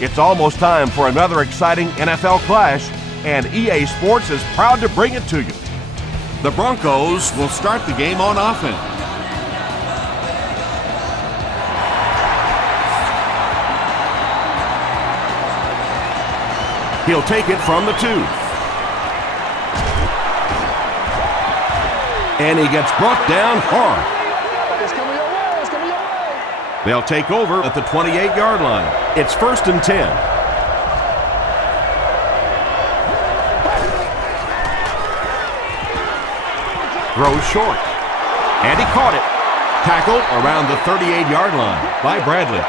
It's almost time for another exciting NFL clash, and EA Sports is proud to bring it to you. The Broncos will start the game on offense. He'll take it from the 2. And he gets brought down hard. They'll take over at the 28-yard line. It's 1st and 10. Throws short. And he caught it. Tackled around the 38-yard line by Bradley.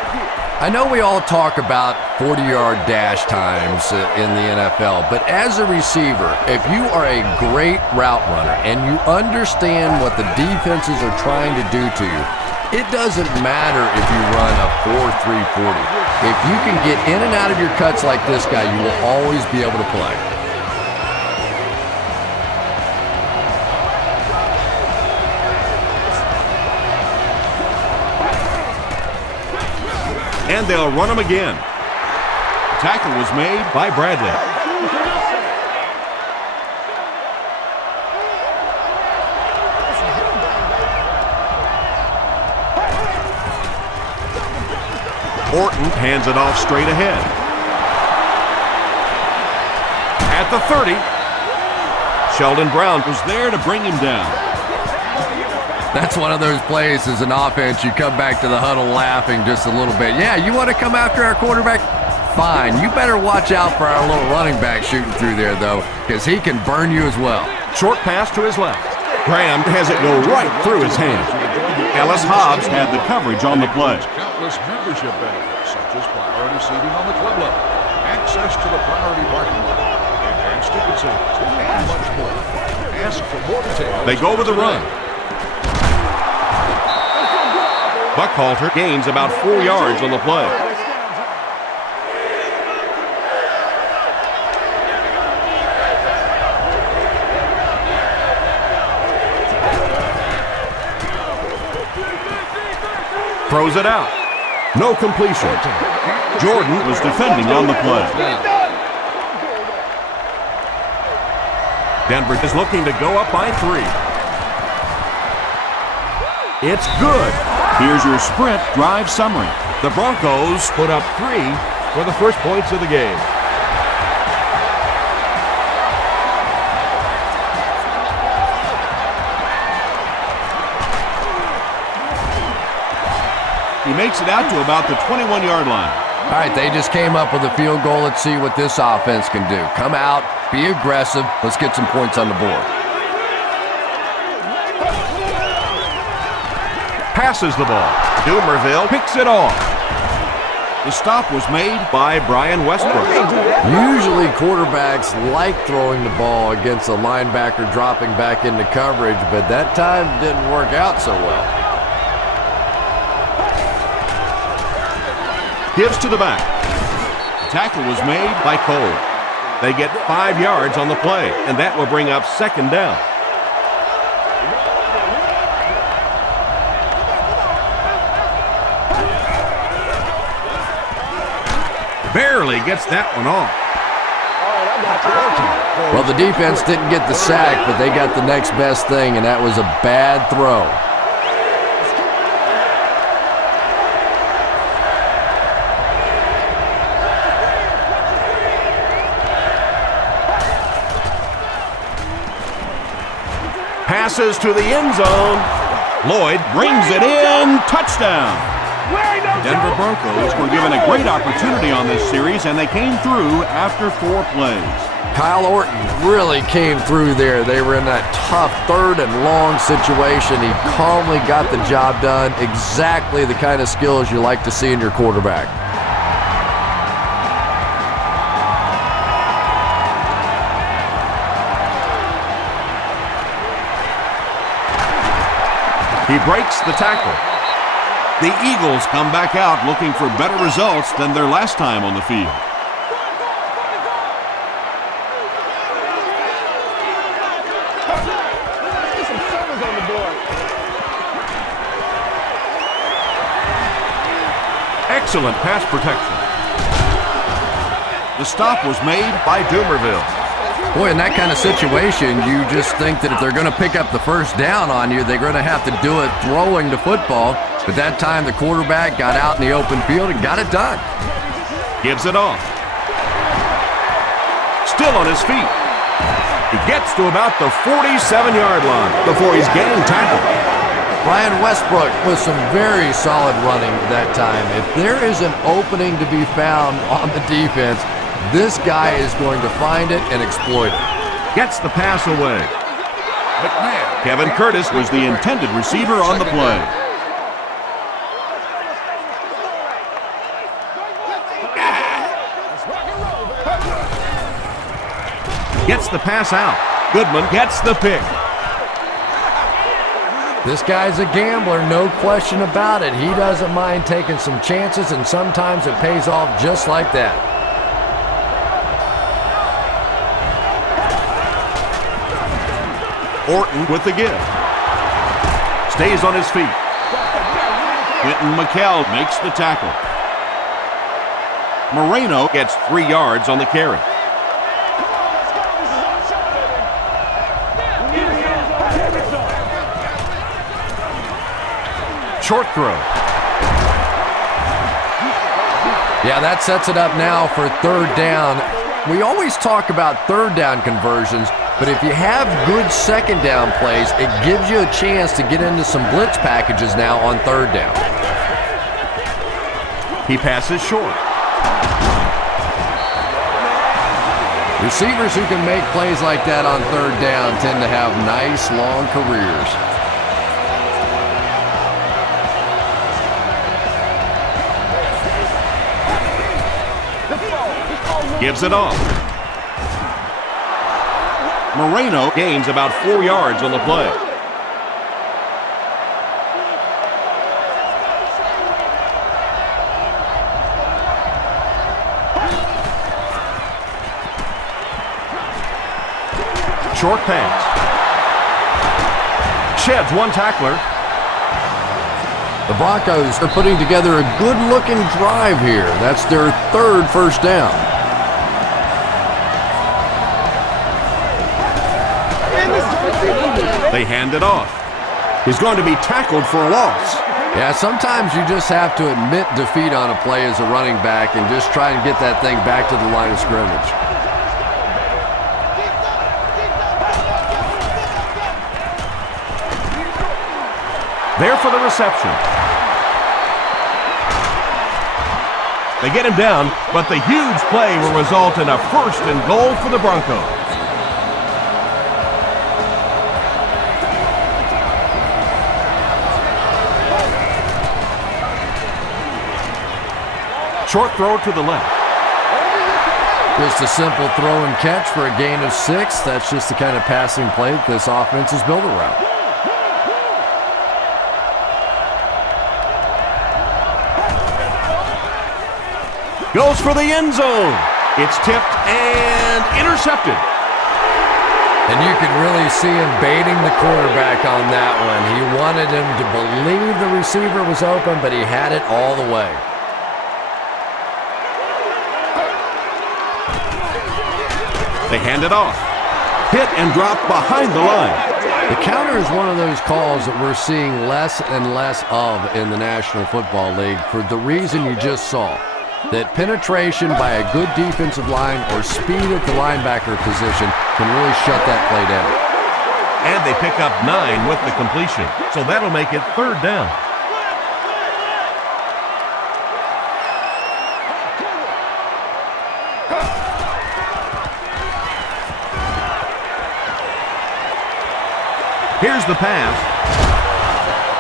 I know we all talk about 40-yard dash times in the NFL, but as a receiver, if you are a great route runner and you understand what the defenses are trying to do to you, it doesn't matter if you run a 4.340. If you can get in and out of your cuts like this guy, you will always be able to play. And they'll run him again. The tackle was made by Bradley. Orton hands it off straight ahead. At the 30, Sheldon Brown was there to bring him down. That's one of those plays as an offense, you come back to the huddle laughing just a little bit. Yeah, you want to come after our quarterback? Fine. You better watch out for our little running back shooting through there, though, because he can burn you as well. Short pass to his left. Graham has it go right through his hands. Ellis Hobbs had the coverage on the play. Countless membership benefits, such as priority seating on the club level, access to the priority parking lot, enhanced ticket sales, and much more. Ask for more details. They go with the run. Buckhalter gains about 4 yards on the play. Throws it out. No completion. Jordan was defending on the play. Denver is looking to go up by 3. It's good. Here's your sprint drive summary. The Broncos put up 3 for the first points of the game. He makes it out to about the 21-yard line. All right, they just came up with a field goal. Let's see what this offense can do. Come out, be aggressive. Let's get some points on the board. Passes the ball. Dumerville picks it off. The stop was made by Brian Westbrook. Usually quarterbacks like throwing the ball against a linebacker dropping back into coverage, but that time didn't work out so well. Gives to the back. Tackle was made by Cole. They get 5 yards on the play, and that will bring up 2nd down. Barely gets that one off. Well, the defense didn't get the sack, but they got the next best thing, and that was a bad throw. Passes to the end zone. Lloyd brings it in. Touchdown. Denver Broncos were given a great opportunity on this series, and they came through after 4 plays. Kyle Orton really came through there. They were in that tough 3rd and long situation. He calmly got the job done. Exactly the kind of skills you like to see in your quarterback. He breaks the tackle. The Eagles come back out looking for better results than their last time on the field. Excellent pass protection. The stop was made by Doomerville. Boy, in that kind of situation, you just think that if they're going to pick up the first down on you, they're going to have to do it throwing the football. But that time, the quarterback got out in the open field and got it done. Gives it off. Still on his feet. He gets to about the 47-yard line before he's getting tackled. Brian Westbrook with some very solid running that time. If there is an opening to be found on the defense, this guy is going to find it and exploit it. Gets the pass away. Kevin Curtis was the intended receiver on the play. Gets the pass out. Goodman gets the pick. This guy's a gambler, no question about it. He doesn't mind taking some chances, and sometimes it pays off just like that. Orton with the give. Stays on his feet. Quentin McKell makes the tackle. Moreno gets 3 yards on the carry. Short throw. Yeah, that sets it up now for third down. We always talk about third down conversions, but if you have good second down plays, it gives you a chance to get into some blitz packages now on third down. He passes short. Receivers who can make plays like that on third down tend to have nice long careers. Gives it off. Moreno gains about 4 yards on the play. Short pass. Sheds one tackler. The Broncos are putting together a good-looking drive here. That's their third first down. They hand it off. He's going to be tackled for a loss. Yeah, sometimes you just have to admit defeat on a play as a running back and just try and get that thing back to the line of scrimmage. There for the reception. They get him down, but the huge play will result in a 1st and goal for the Broncos. Short throw to the left. Just a simple throw and catch for a gain of 6. That's just the kind of passing play that this offense is built around. Goes for the end zone. It's tipped and intercepted. And you could really see him baiting the quarterback on that one. He wanted him to believe the receiver was open, but he had it all the way. They hand it off. Hit and drop behind the line. The counter is one of those calls that we're seeing less and less of in the National Football League for the reason you just saw. That penetration by a good defensive line or speed at the linebacker position can really shut that play down. And they pick up 9 with the completion. So that'll make it third down. Here's the pass.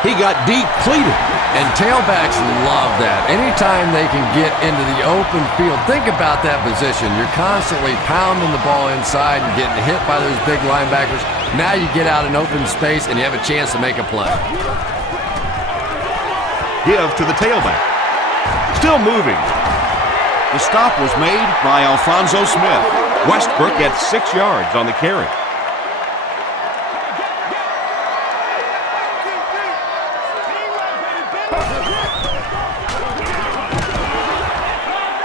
He got depleted. And tailbacks love that. Anytime they can get into the open field, think about that position. You're constantly pounding the ball inside and getting hit by those big linebackers. Now you get out in open space and you have a chance to make a play. Give to the tailback. Still moving. The stop was made by Alphonso Smith. Westbrook gets 6 yards on the carry.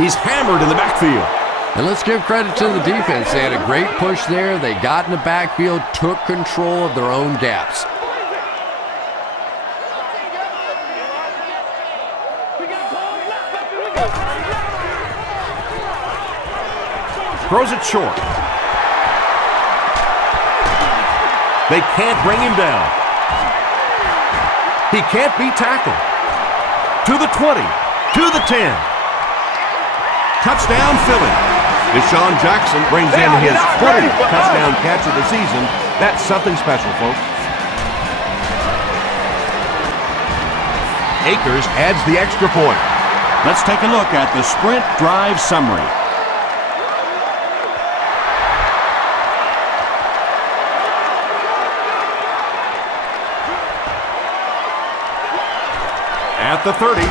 He's hammered in the backfield. And let's give credit to the defense. They had a great push there. They got in the backfield, took control of their own gaps. Throws it short. They can't bring him down. He can't be tackled. To the 20, to the 10. Touchdown, Philly. Deshaun Jackson brings in his 20th touchdown catch of the season. That's something special, folks. Akers adds the extra point. Let's take a look at the sprint drive summary. At the 30.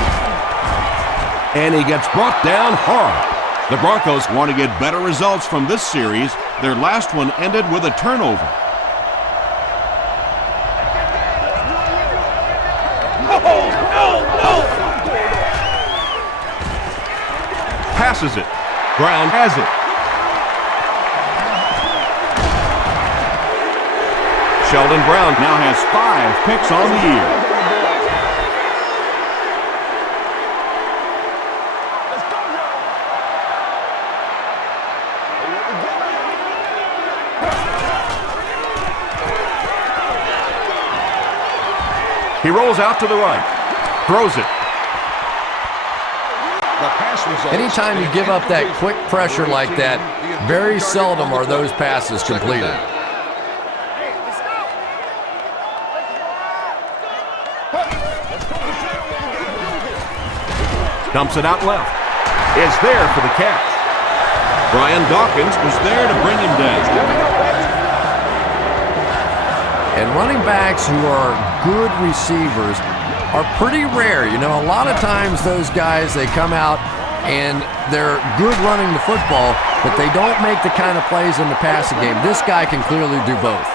And he gets brought down hard. The Broncos want to get better results from this series. Their last one ended with a turnover. Passes it. Brown has it. Sheldon Brown now has 5 picks on the year. He rolls out to the right. Throws it. Anytime you give up that quick pressure like that, very seldom are those passes completed. Dumps it out left. Is there for the catch. Brian Dawkins was there to bring him down. And running backs who are good receivers are pretty rare. You know, a lot of times those guys, they come out and they're good running the football, but they don't make the kind of plays in the passing game. This guy can clearly do both.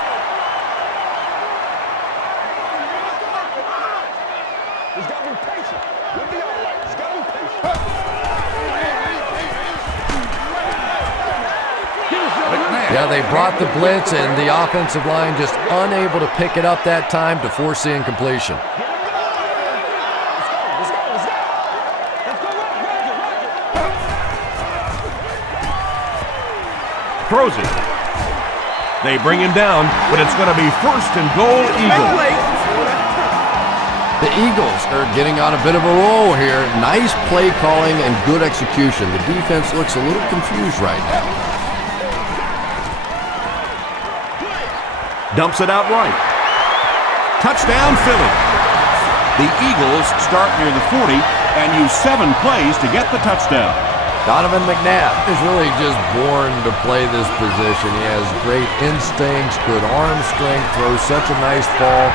Yeah, they brought the blitz, and the offensive line just unable to pick it up that time to force the incompletion. Throws it. They bring him down, but it's going to be 1st and goal, Eagles. The Eagles are getting on a bit of a roll here. Nice play calling and good execution. The defense looks a little confused right now. Dumps it out right. Touchdown, Philly. The Eagles start near the 40 and use 7 plays to get the touchdown. Donovan McNabb is really just born to play this position. He has great instincts, good arm strength, throws such a nice ball,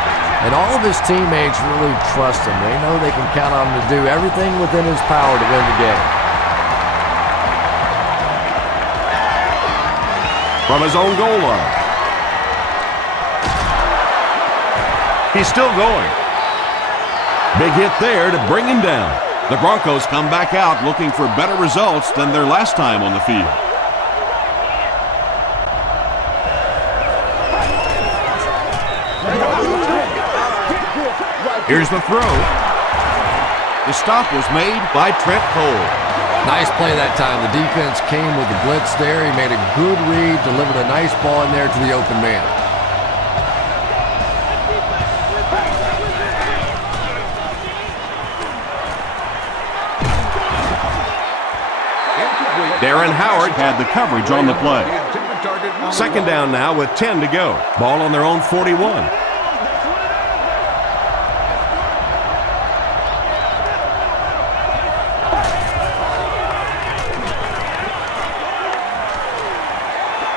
and all of his teammates really trust him. They know they can count on him to do everything within his power to win the game. From his own goal line. He's still going. Big hit there to bring him down. The Broncos come back out looking for better results than their last time on the field. Here's the throw. The stop was made by Trent Cole. Nice play that time. The defense came with the blitz there. He made a good read, delivered a nice ball in there to the open man. Darren Howard had the coverage on the play. 2nd down now with 10 to go. Ball on their own 41.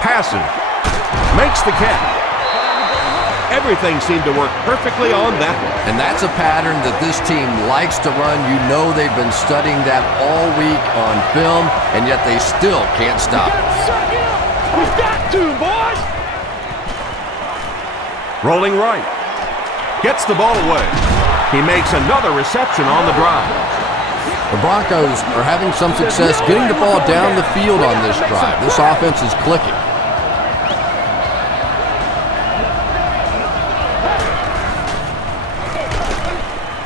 Passing. Makes the catch. Everything seemed to work perfectly on that one. And that's a pattern that this team likes to run. You know they've been studying that all week on film, and yet they still can't stop it. We've got to, boys! Rolling right. Gets the ball away. He makes another reception on the drive. The Broncos are having some success getting the ball down the field on this drive. This offense is clicking.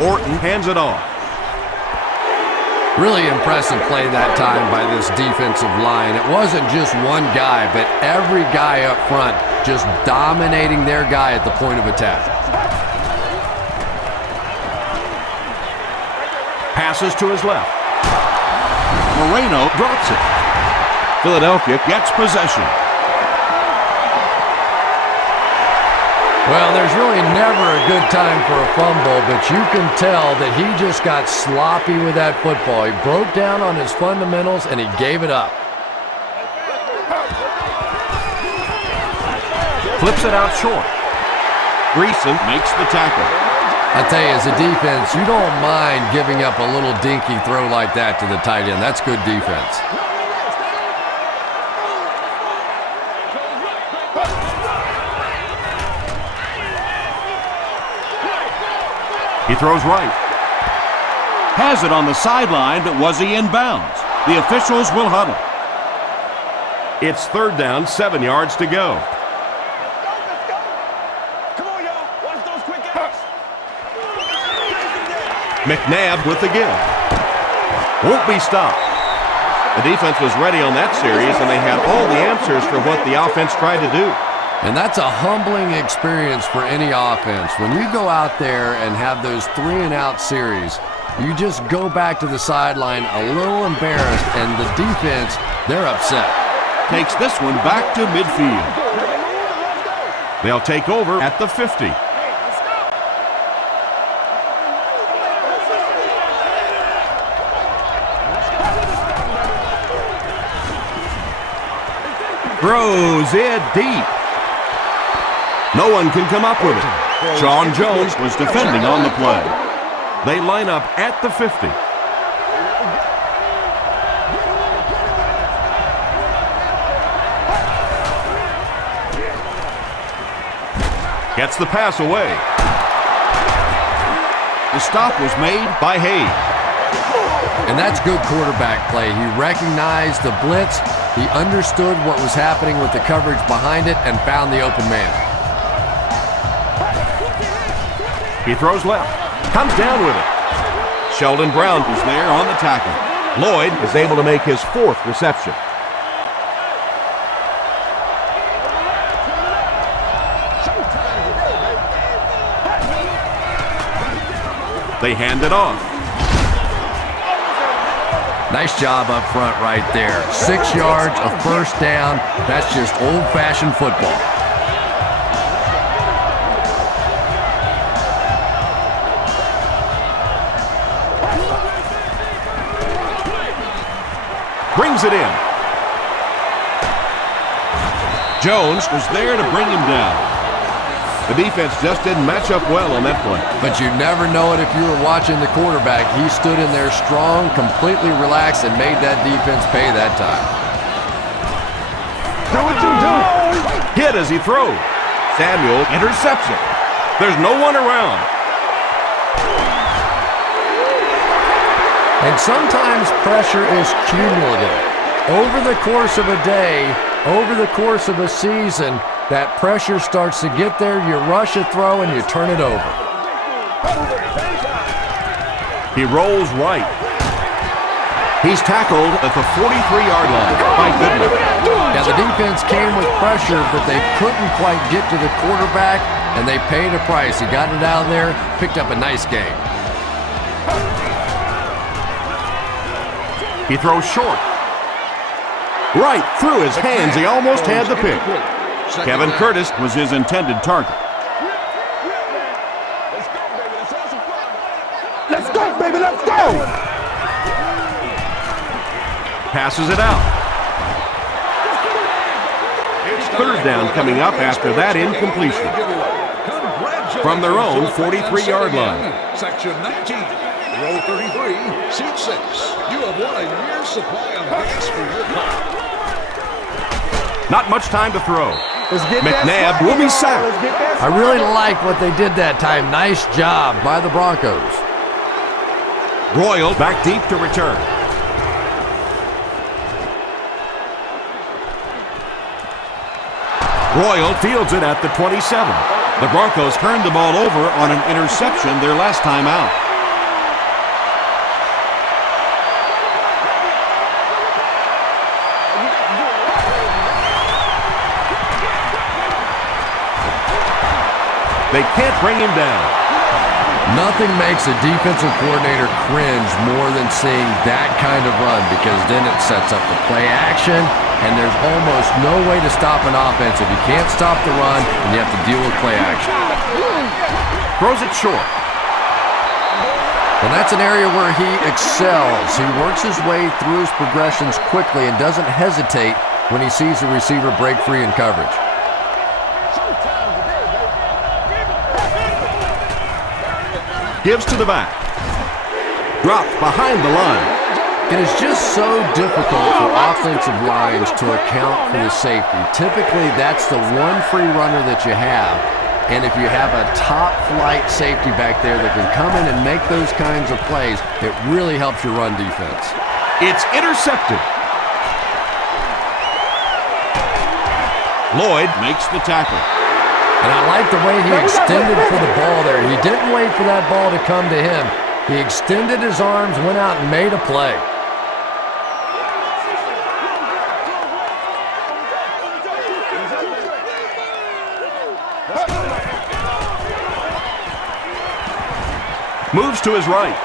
Orton hands it off. Really impressive play that time by this defensive line. It wasn't just one guy, but every guy up front just dominating their guy at the point of attack. Passes to his left. Moreno drops it. Philadelphia gets possession. Well, there's really never a good time for a fumble, but you can tell that he just got sloppy with that football. He broke down on his fundamentals, and he gave it up. Flips it out short. Greason makes the tackle. I tell you, as a defense, you don't mind giving up a little dinky throw like that to the tight end. That's good defense. He throws right. Has it on the sideline, but was he in bounds? The officials will huddle. It's 3rd down, 7 yards to go. Come on, y'all. Watch those quick outs. McNabb with the give. Won't be stopped. The defense was ready on that series, and they had all the answers for what the offense tried to do. And that's a humbling experience for any offense. When you go out there and have those 3-and-out series, you just go back to the sideline a little embarrassed, and the defense, they're upset. Takes this one back to midfield. They'll take over at the 50. Throws it deep. No one can come up with it. Sean Jones was defending on the play. They line up at the 50. Gets the pass away. The stop was made by Hayes. And that's good quarterback play. He recognized the blitz, he understood what was happening with the coverage behind it, and found the open man. He throws left. Comes down with it. Sheldon Brown is there on the tackle. Lloyd is able to make his 4th reception. They hand it off. Nice job up front right there. 6 yards, a 1st down. That's just old-fashioned football. Brings it in. Jones was there to bring him down. The defense just didn't match up well on that play. But you never know it if you were watching the quarterback. He stood in there strong, completely relaxed, and made that defense pay that time. Do what you do. Hit as he throws. Samuel intercepts it. There's no one around. And sometimes pressure is cumulative. Over the course of a day, over the course of a season, that pressure starts to get there, you rush a throw, and you turn it over. He rolls right. He's tackled at the 43-yard line by Goodman. Yeah, the defense came with pressure, but they couldn't quite get to the quarterback, and they paid a price. He got it down there, picked up a nice game. He throws short. Right through his hands. He almost had the pick. Kevin Curtis was his intended target. Let's go, baby, let's go! Passes it out. 3rd down coming up after that incompletion. From their own 43-yard line. Section 19, row 33, seat 6. You have won a year's supply of gas for your car. Not much time to throw. McNabb will be sacked. I really like what they did that time. Nice job by the Broncos. Royal back deep to return. Royal fields it at the 27. The Broncos turned the ball over on an interception their last time out. They can't bring him down. Nothing makes a defensive coordinator cringe more than seeing that kind of run, because then it sets up the play action, and there's almost no way to stop an offense if you can't stop the run and you have to deal with play action. Throws it short. And that's an area where he excels. He works his way through his progressions quickly and doesn't hesitate when he sees the receiver break free in coverage. Gives to the back. Dropped behind the line. It is just so difficult for offensive lines to account for the safety. Typically, that's the one free runner that you have. And if you have a top-flight safety back there that can come in and make those kinds of plays, it really helps your run defense. It's intercepted. Lloyd makes the tackle. And I like the way he extended for the ball there. He didn't wait for that ball to come to him. He extended his arms, went out and made a play. Moves to his right.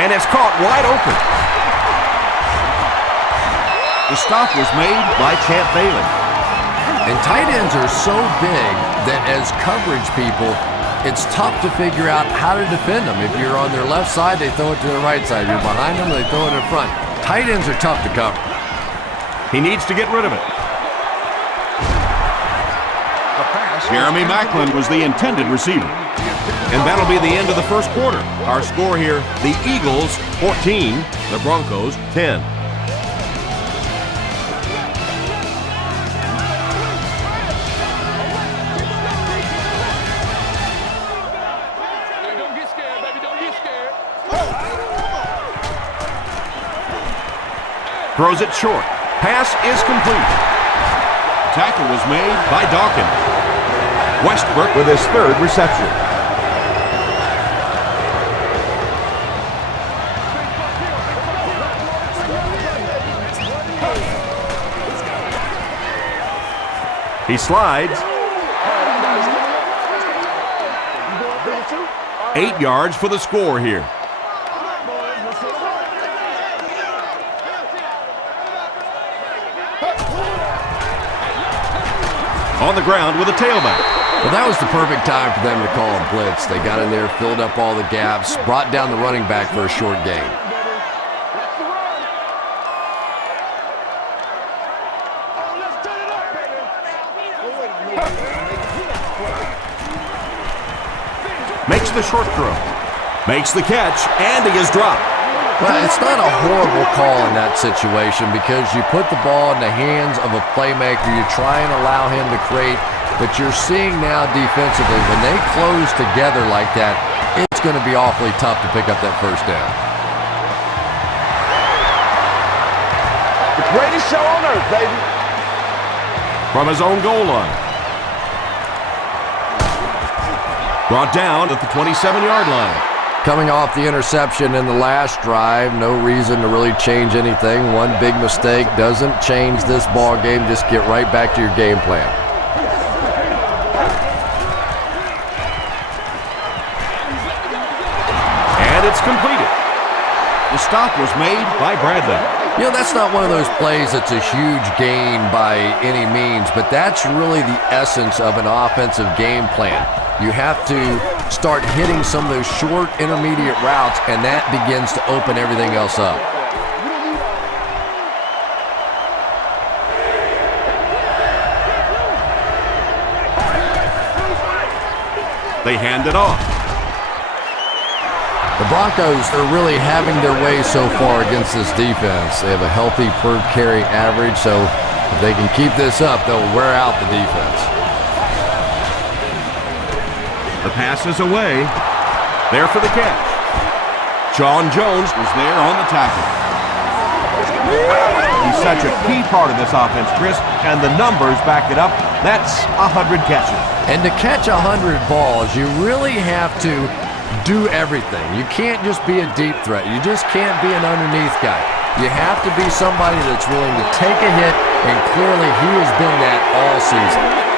And it's caught wide open. The stop was made by Champ Bailey. And tight ends are so big that as coverage people, it's tough to figure out how to defend them. If you're on their left side, they throw it to their right side. If you're behind them, they throw it in front. Tight ends are tough to cover. He needs to get rid of it. Jeremy Maclin was the intended receiver. And that'll be the end of the first quarter. Our score here, the Eagles 14, the Broncos 10. Throws it short. Pass is complete. Tackle was made by Dawkins. Westbrook with his third reception. He slides. 8 yards for the score here. On the ground with a tailback. Well, that was the perfect time for them to call a blitz. They got in there, filled up all the gaps, brought down the running back for a short gain. Makes the short throw. Makes the catch, and he is dropped. Well, it's not a horrible call in that situation because you put the ball in the hands of a playmaker. You try and allow him to create, but you're seeing now defensively, when they close together like that, it's going to be awfully tough to pick up that first down. The greatest show on earth, baby. From his own goal line. Brought down at the 27-yard line. Coming off the interception in the last drive, no reason to really change anything. One big mistake doesn't change this ball game. Just get right back to your game plan. And it's completed. The stop was made by Bradley. You know, that's not one of those plays that's a huge gain by any means, but that's really the essence of an offensive game plan. You have to start hitting some of those short intermediate routes, and that begins to open everything else up. They hand it off. The Broncos are really having their way so far against this defense. They have a healthy per carry average, so if they can keep this up, they'll wear out the defense. The pass is away. There for the catch. Sean Jones was there on the tackle. He's such a key part of this offense, Chris, and the numbers back it up. That's 100 catches. And to catch 100 balls, you really have to do everything. You can't just be a deep threat. You just can't be an underneath guy. You have to be somebody that's willing to take a hit, and clearly he has been that all season.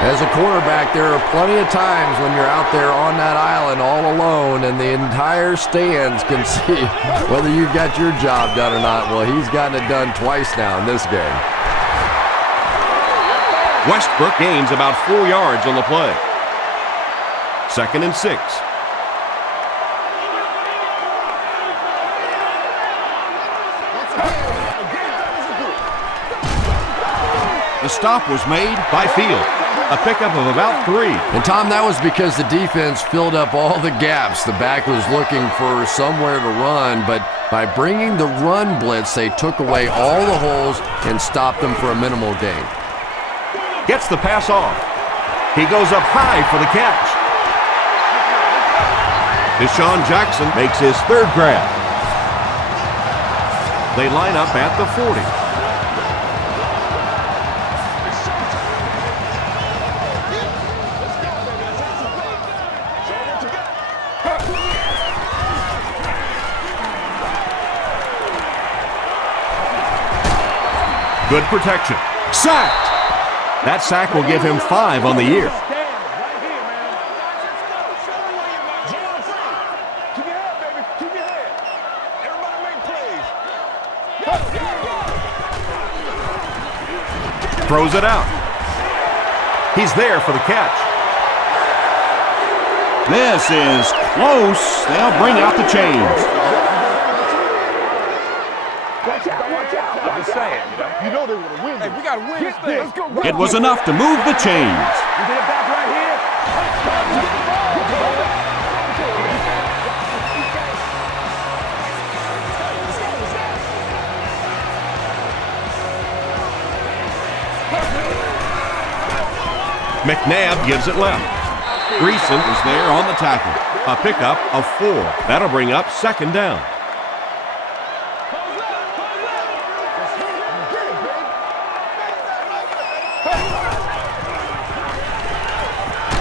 As a quarterback, there are plenty of times when you're out there on that island all alone and the entire stands can see whether you've got your job done or not. Well, he's gotten it done twice now in this game. Westbrook gains about 4 yards on the play. 2nd and 6. The stop was made by Field. A pickup of about 3. And, Tom, that was because the defense filled up all the gaps. The back was looking for somewhere to run, but by bringing the run blitz, they took away all the holes and stopped them for a minimal gain. Gets the pass off. He goes up high for the catch. Deshaun Jackson makes his 3rd grab. They line up at the 40. Good protection. Sacked. That sack will give him 5 on the year. Throws it out. He's there for the catch. This is close. They'll bring out the chains. Watch out. I'm just saying, you know they want to win. Hey, we got to win this thing. Let's go. It was enough to move the chains. We get it back right here. McNabb gives it left. Greason is there on the tackle. A pickup of 4. That'll bring up 2nd down.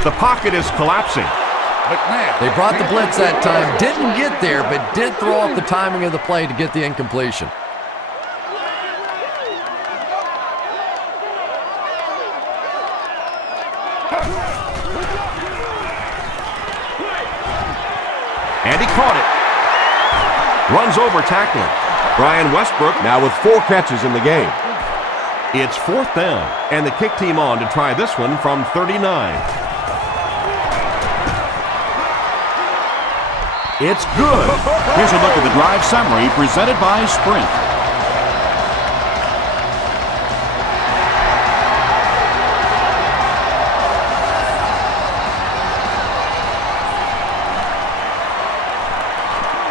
The pocket is collapsing. They brought the blitz that time, didn't get there, but did throw off the timing of the play to get the incompletion. And he caught it. Runs over tackling. Brian Westbrook now with 4 catches in the game. It's 4th down, and the kick team on to try this one from 39. It's good. Here's a look at the drive summary presented by Sprint.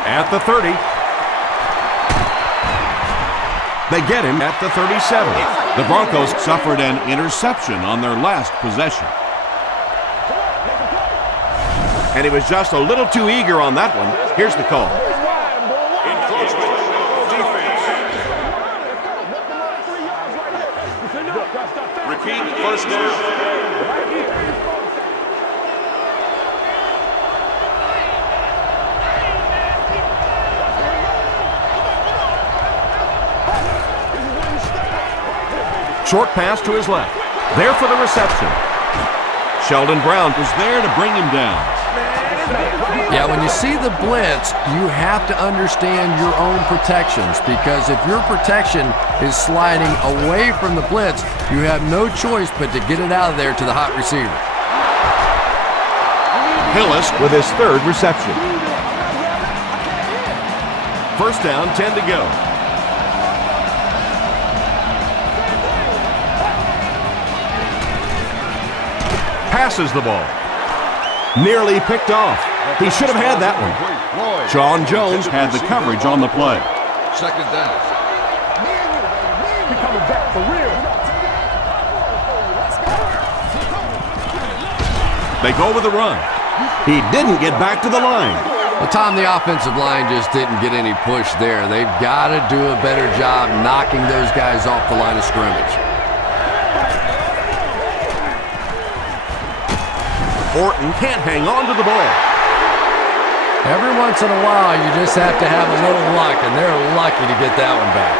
At the 30. They get him at the 37. The Broncos suffered an interception on their last possession. And he was just a little too eager on that one. Here's the call. Encroachment. Defense. Repeat, 1st down. Short pass to his left. There for the reception. Sheldon Brown was there to bring him down. Yeah, when you see the blitz, you have to understand your own protections, because if your protection is sliding away from the blitz, you have no choice but to get it out of there to the hot receiver. Hillis with his 3rd reception. 1st down, 10 to go. Passes the ball. Nearly picked off. He should have had that one. Sean Jones had the coverage on the play. 2nd down. We coming back for real. They go with a run. He didn't get back to the line. Well, Tom, the offensive line just didn't get any push there. They've got to do a better job knocking those guys off the line of scrimmage. Orton can't hang on to the ball. Every once in a while, you just have to have a little luck, and they're lucky to get that one back.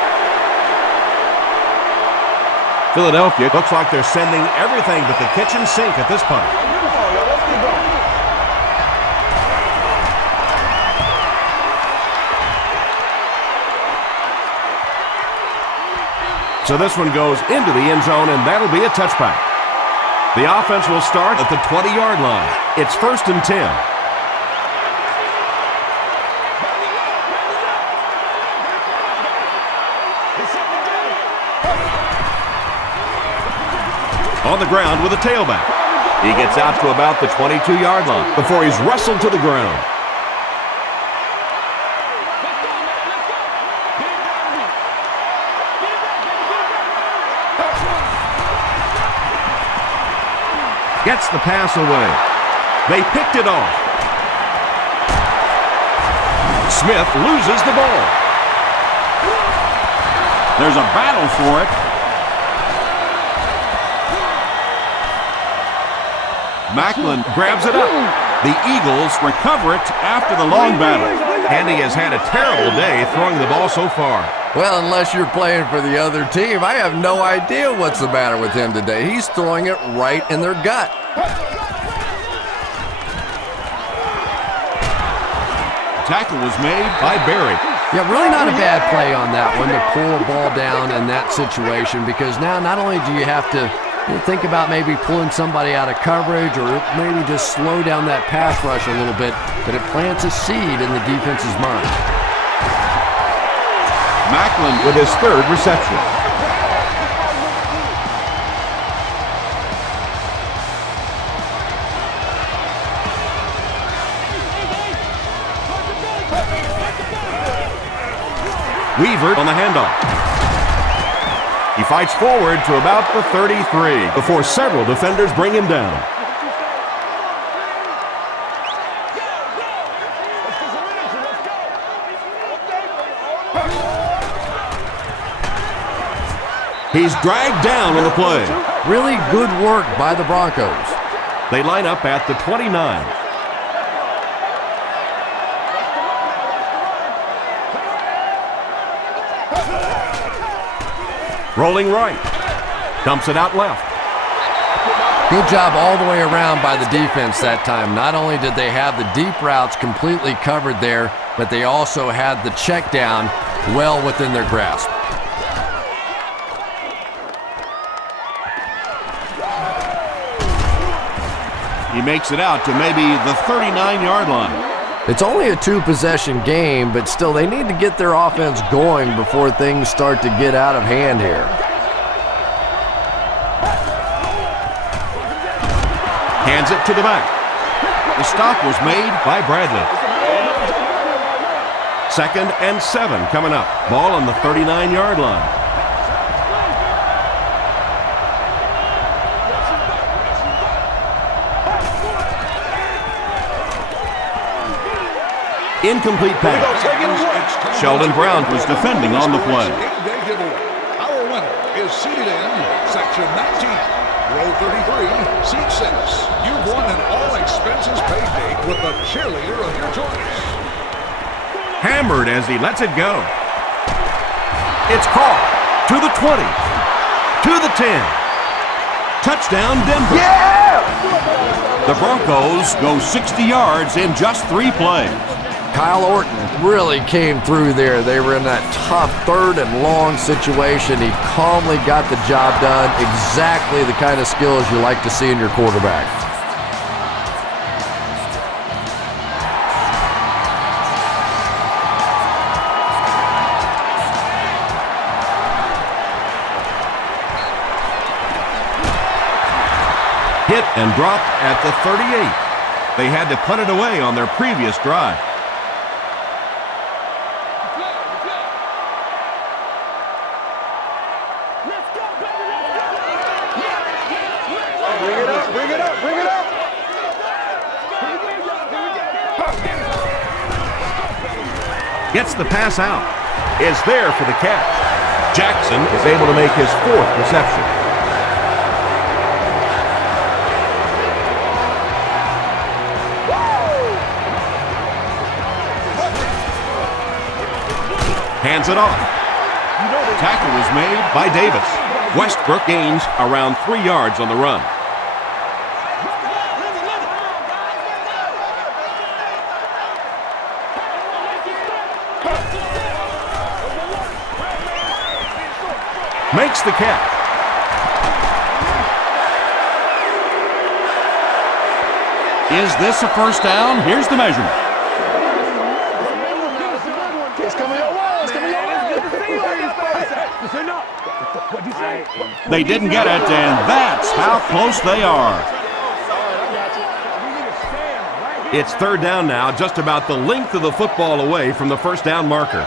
Philadelphia looks like they're sending everything but the kitchen sink at this point. So this one goes into the end zone, and that'll be a touchback. The offense will start at the 20-yard line. It's 1st and 10. On the ground with a tailback. He gets out to about the 22-yard line before he's wrestled to the ground. Gets the pass away. They picked it off. Smith loses the ball. There's a battle for it. Macklin grabs it up. The Eagles recover it after the long battle. Andy has had a terrible day throwing the ball so far. Well, unless you're playing for the other team, I have no idea what's the matter with him today. He's throwing it right in their gut. Tackle was made by Barry. Yeah, really not a bad play on that one to pull a ball down in that situation, because now not only do you have to think about maybe pulling somebody out of coverage or maybe just slow down that pass rush a little bit, but it plants a seed in the defense's mind. Macklin with his 3rd reception. Weaver on the handoff. He fights forward to about the 33 before several defenders bring him down. He's dragged down on the play. Really good work by the Broncos. They line up at the 29. Rolling right. Dumps it out left. Good job all the way around by the defense that time. Not only did they have the deep routes completely covered there, but they also had the check down well within their grasp. He makes it out to maybe the 39-yard line. It's only a 2-possession game, but still they need to get their offense going before things start to get out of hand here. Hands it to the back. The stop was made by Bradley. 2nd and 7 coming up. Ball on the 39-yard line. Incomplete pass. Sheldon Brown was defending on the play. Our winner is seated in section 19, row 33, seat 6. You've won an all-expenses-paid date with the cheerleader of your choice. Hammered as he lets it go. It's caught to the 20, to the 10. Touchdown, Denver. Yeah! The Broncos go 60 yards in just 3 plays. Kyle Orton really came through there. They were in that tough 3rd and long situation. He calmly got the job done. Exactly the kind of skills you like to see in your quarterback. Hit and dropped at the 38. They had to punt it away on their previous drive. Gets the pass out. Is there for the catch. Jackson is able to make his 4th reception. Hands it off. Tackle was made by Davis. Westbrook gains around 3 yards on the run. Makes the catch. Is this a first down? Here's the measurement. They didn't get it, and that's how close they are. It's 3rd down now, just about the length of the football away from the first down marker.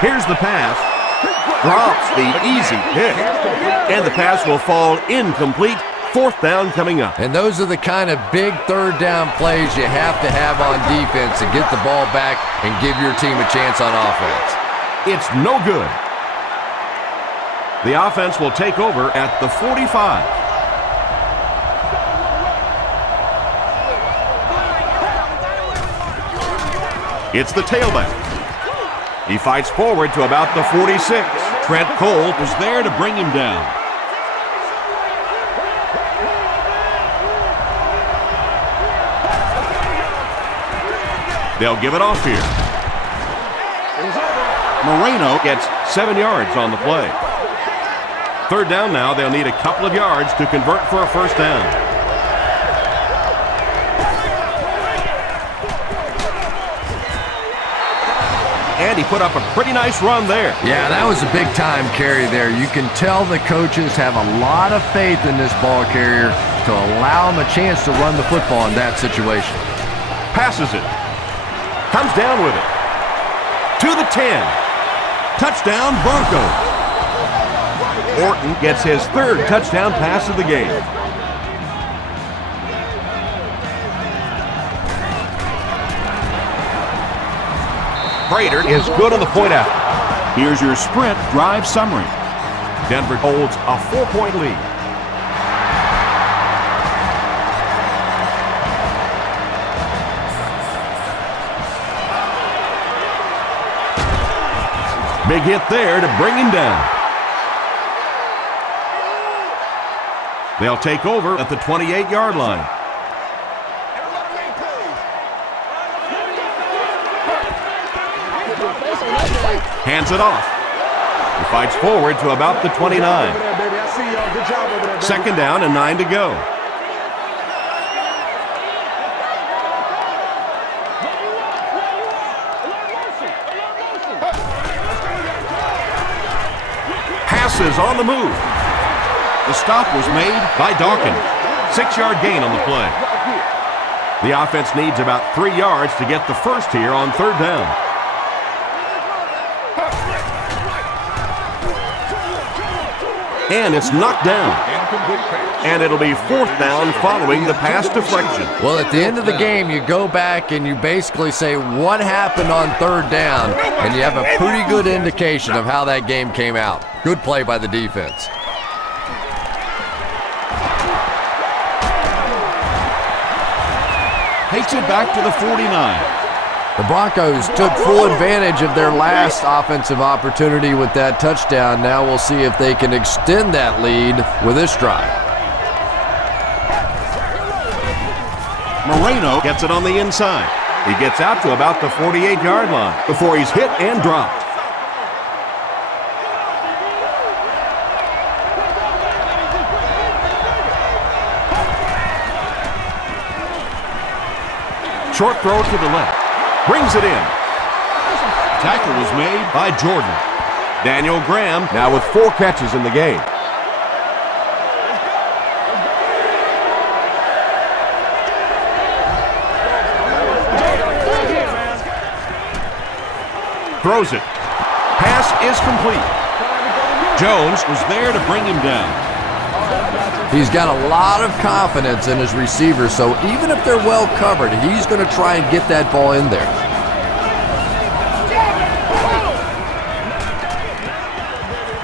Here's the pass. Drops the easy hit. And the pass will fall incomplete. 4th down coming up. And those are the kind of big 3rd down plays you have to have on defense to get the ball back and give your team a chance on offense. It's no good. The offense will take over at the 45. It's the tailback. He fights forward to about the 46. Trent Cole was there to bring him down. They'll give it off here. Moreno gets 7 yards on the play. 3rd down now. They'll need a couple of yards to convert for a first down. And he put up a pretty nice run there. Yeah, that was a big-time carry there. You can tell the coaches have a lot of faith in this ball carrier to allow him a chance to run the football in that situation. Passes it. Comes down with it. To the 10. Touchdown, Broncos. Orton gets his 3rd touchdown pass of the game. Prater is good on the point after. Here's your sprint drive summary. Denver holds a 4-point lead. Big hit there to bring him down. They'll take over at the 28-yard line. Hands it off. He fights forward to about the 29. 2nd down and 9 to go. Passes on the move. The stop was made by Dawkins. 6-yard gain on the play. The offense needs about 3 yards to get the first here on 3rd down. And it's knocked down. And it'll be 4th down following the pass deflection. Well, at the end of the game, you go back and you basically say what happened on 3rd down, and you have a pretty good indication of how that game came out. Good play by the defense. Takes it back to the 49. The Broncos took full advantage of their last offensive opportunity with that touchdown. Now we'll see if they can extend that lead with this drive. Moreno gets it on the inside. He gets out to about the 48-yard line before he's hit and dropped. Short throw to the left. Brings it in. Tackle was made by Jordan. Daniel Graham now with 4 catches in the game. Throws it. Pass is complete. Jones was there to bring him down. He's got a lot of confidence in his receivers, so even if they're well covered, he's going to try and get that ball in there.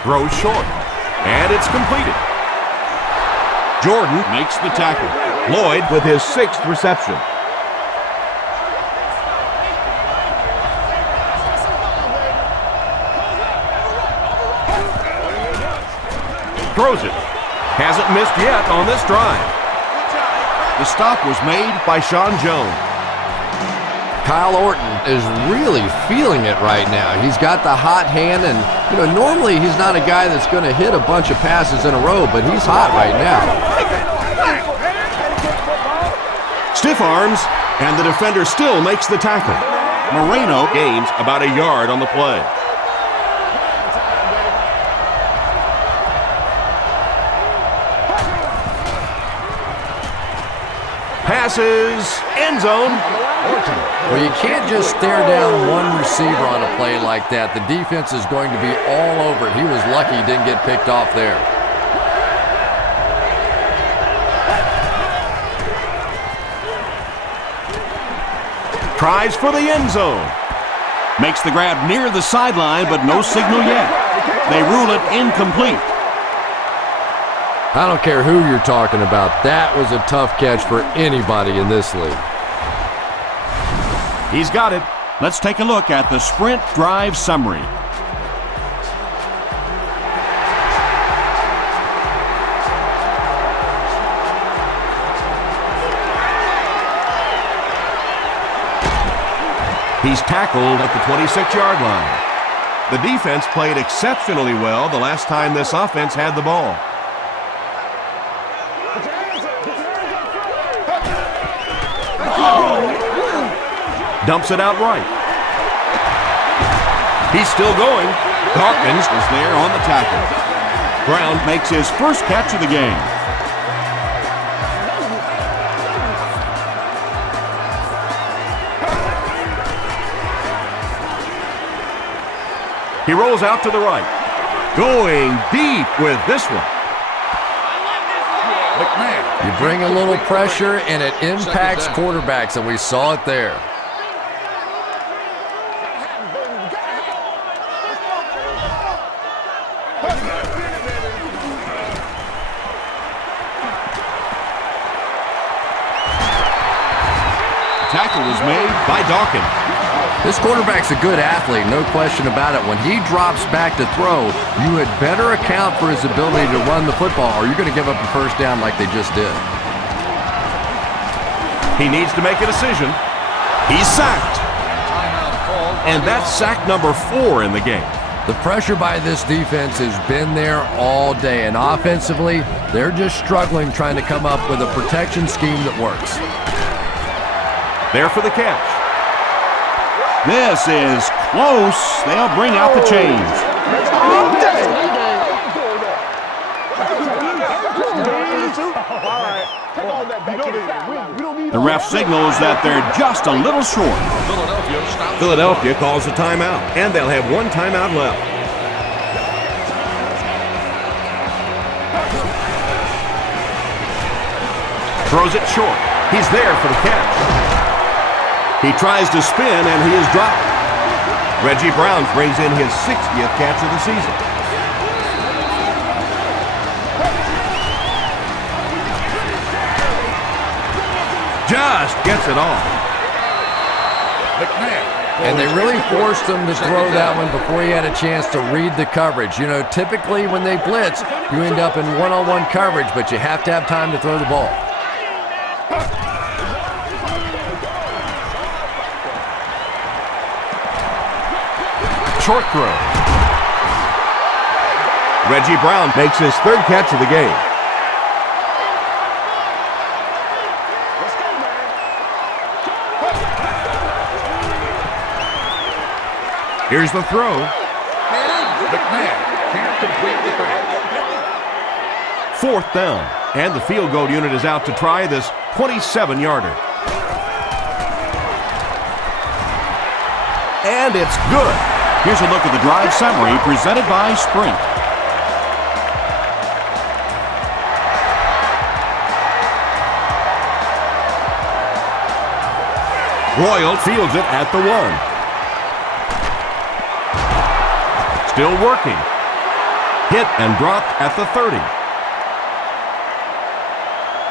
Throws short, and it's completed. Jordan makes the tackle. Lloyd with his 6th reception. Throws it. Hasn't missed yet on this drive. The stop was made by Sean Jones. Kyle Orton is really feeling it right now. He's got the hot hand, and normally he's not a guy that's going to hit a bunch of passes in a row, but he's hot right now. Stiff arms, and the defender still makes the tackle. Moreno gains about a yard on the play. Passes, end zone. Well, you can't just stare down one receiver on a play like that. The defense is going to be all over it. He was lucky he didn't get picked off there. Tries for the end zone. Makes the grab near the sideline, but no signal yet. They rule it incomplete. I don't care who you're talking about. That was a tough catch for anybody in this league. He's got it. Let's take a look at the sprint drive summary. He's tackled at the 26-yard line. The defense played exceptionally well the last time this offense had the ball. Dumps it out right. He's still going. Dawkins is there on the tackle. Brown makes his first catch of the game. He rolls out to the right. Going deep with this one. You bring a little pressure, and it impacts quarterbacks, and we saw it there. Tackle was made by Dawkins. This quarterback's a good athlete, no question about it. When he drops back to throw, you had better account for his ability to run the football, or you're going to give up a first down like they just did. He needs to make a decision. He's sacked. And that's sack number 4 in the game. The pressure by this defense has been there all day, and offensively, they're just struggling trying to come up with a protection scheme that works. There for the catch. This is close. They'll bring out the chains. The ref signals that they're just a little short. Philadelphia calls a timeout, and they'll have one timeout left. Throws it short. He's there for the catch. He tries to spin, and he is dropped. Reggie Brown brings in his 60th catch of the season. Just gets it off. And they really forced him to throw that one before he had a chance to read the coverage. Typically when they blitz, you end up in one-on-one coverage, but you have to have time to throw the ball. Short throw. Reggie Brown makes his 3rd catch of the game. Here's the throw. McMahon can't complete the pass. 4th down, and the field goal unit is out to try this 27-yarder. And it's good. Here's a look at the drive summary presented by Sprint. Royal fields it at the 1. Still working. Hit and dropped at the 30.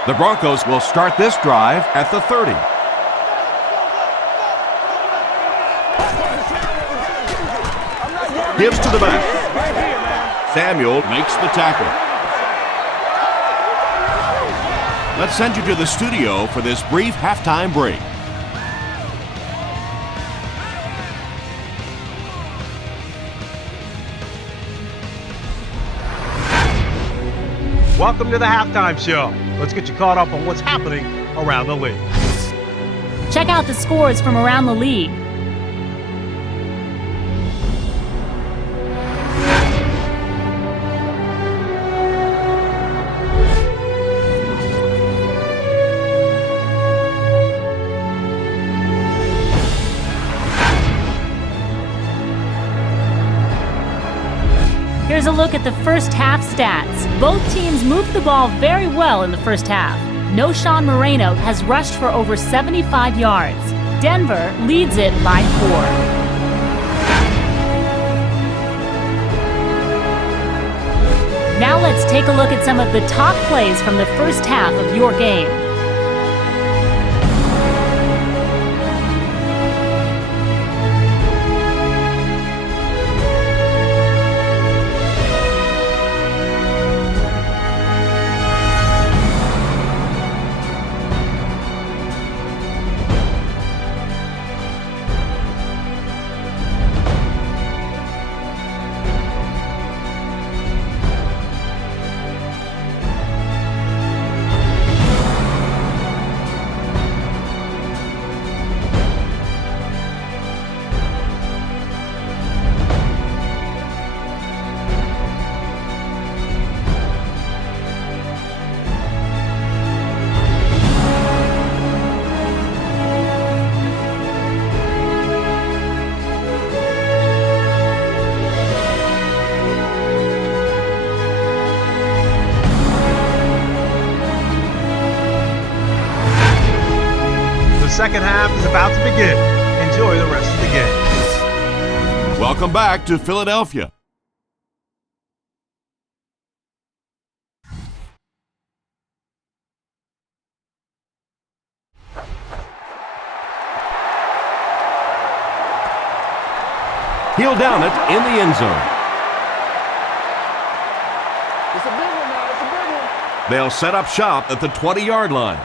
The Broncos will start this drive at the 30. Gives to the back. Samuel makes the tackle. Let's send you to the studio for this brief halftime break. Welcome to the halftime show. Let's get you caught up on what's happening around the league. Check out the scores from around the league. Here's a look at the first half stats. Both teams moved the ball very well in the first half. Sean Moreno has rushed for over 75 yards. Denver leads it by 4. Now let's take a look at some of the top plays from the first half of your game. Second half is about to begin. Enjoy the rest of the game. Welcome back to Philadelphia. He'll down it in the end zone. It's a big one now. It's a big one. They'll set up shop at the 20-yard line.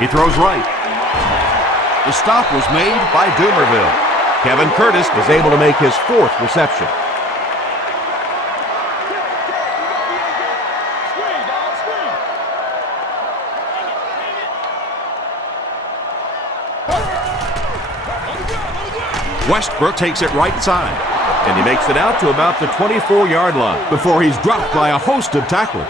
He throws right. The stop was made by Doomerville. Kevin Curtis is able to make his 4th reception. Westbrook takes it right side, and he makes it out to about the 24-yard line before he's dropped by a host of tacklers.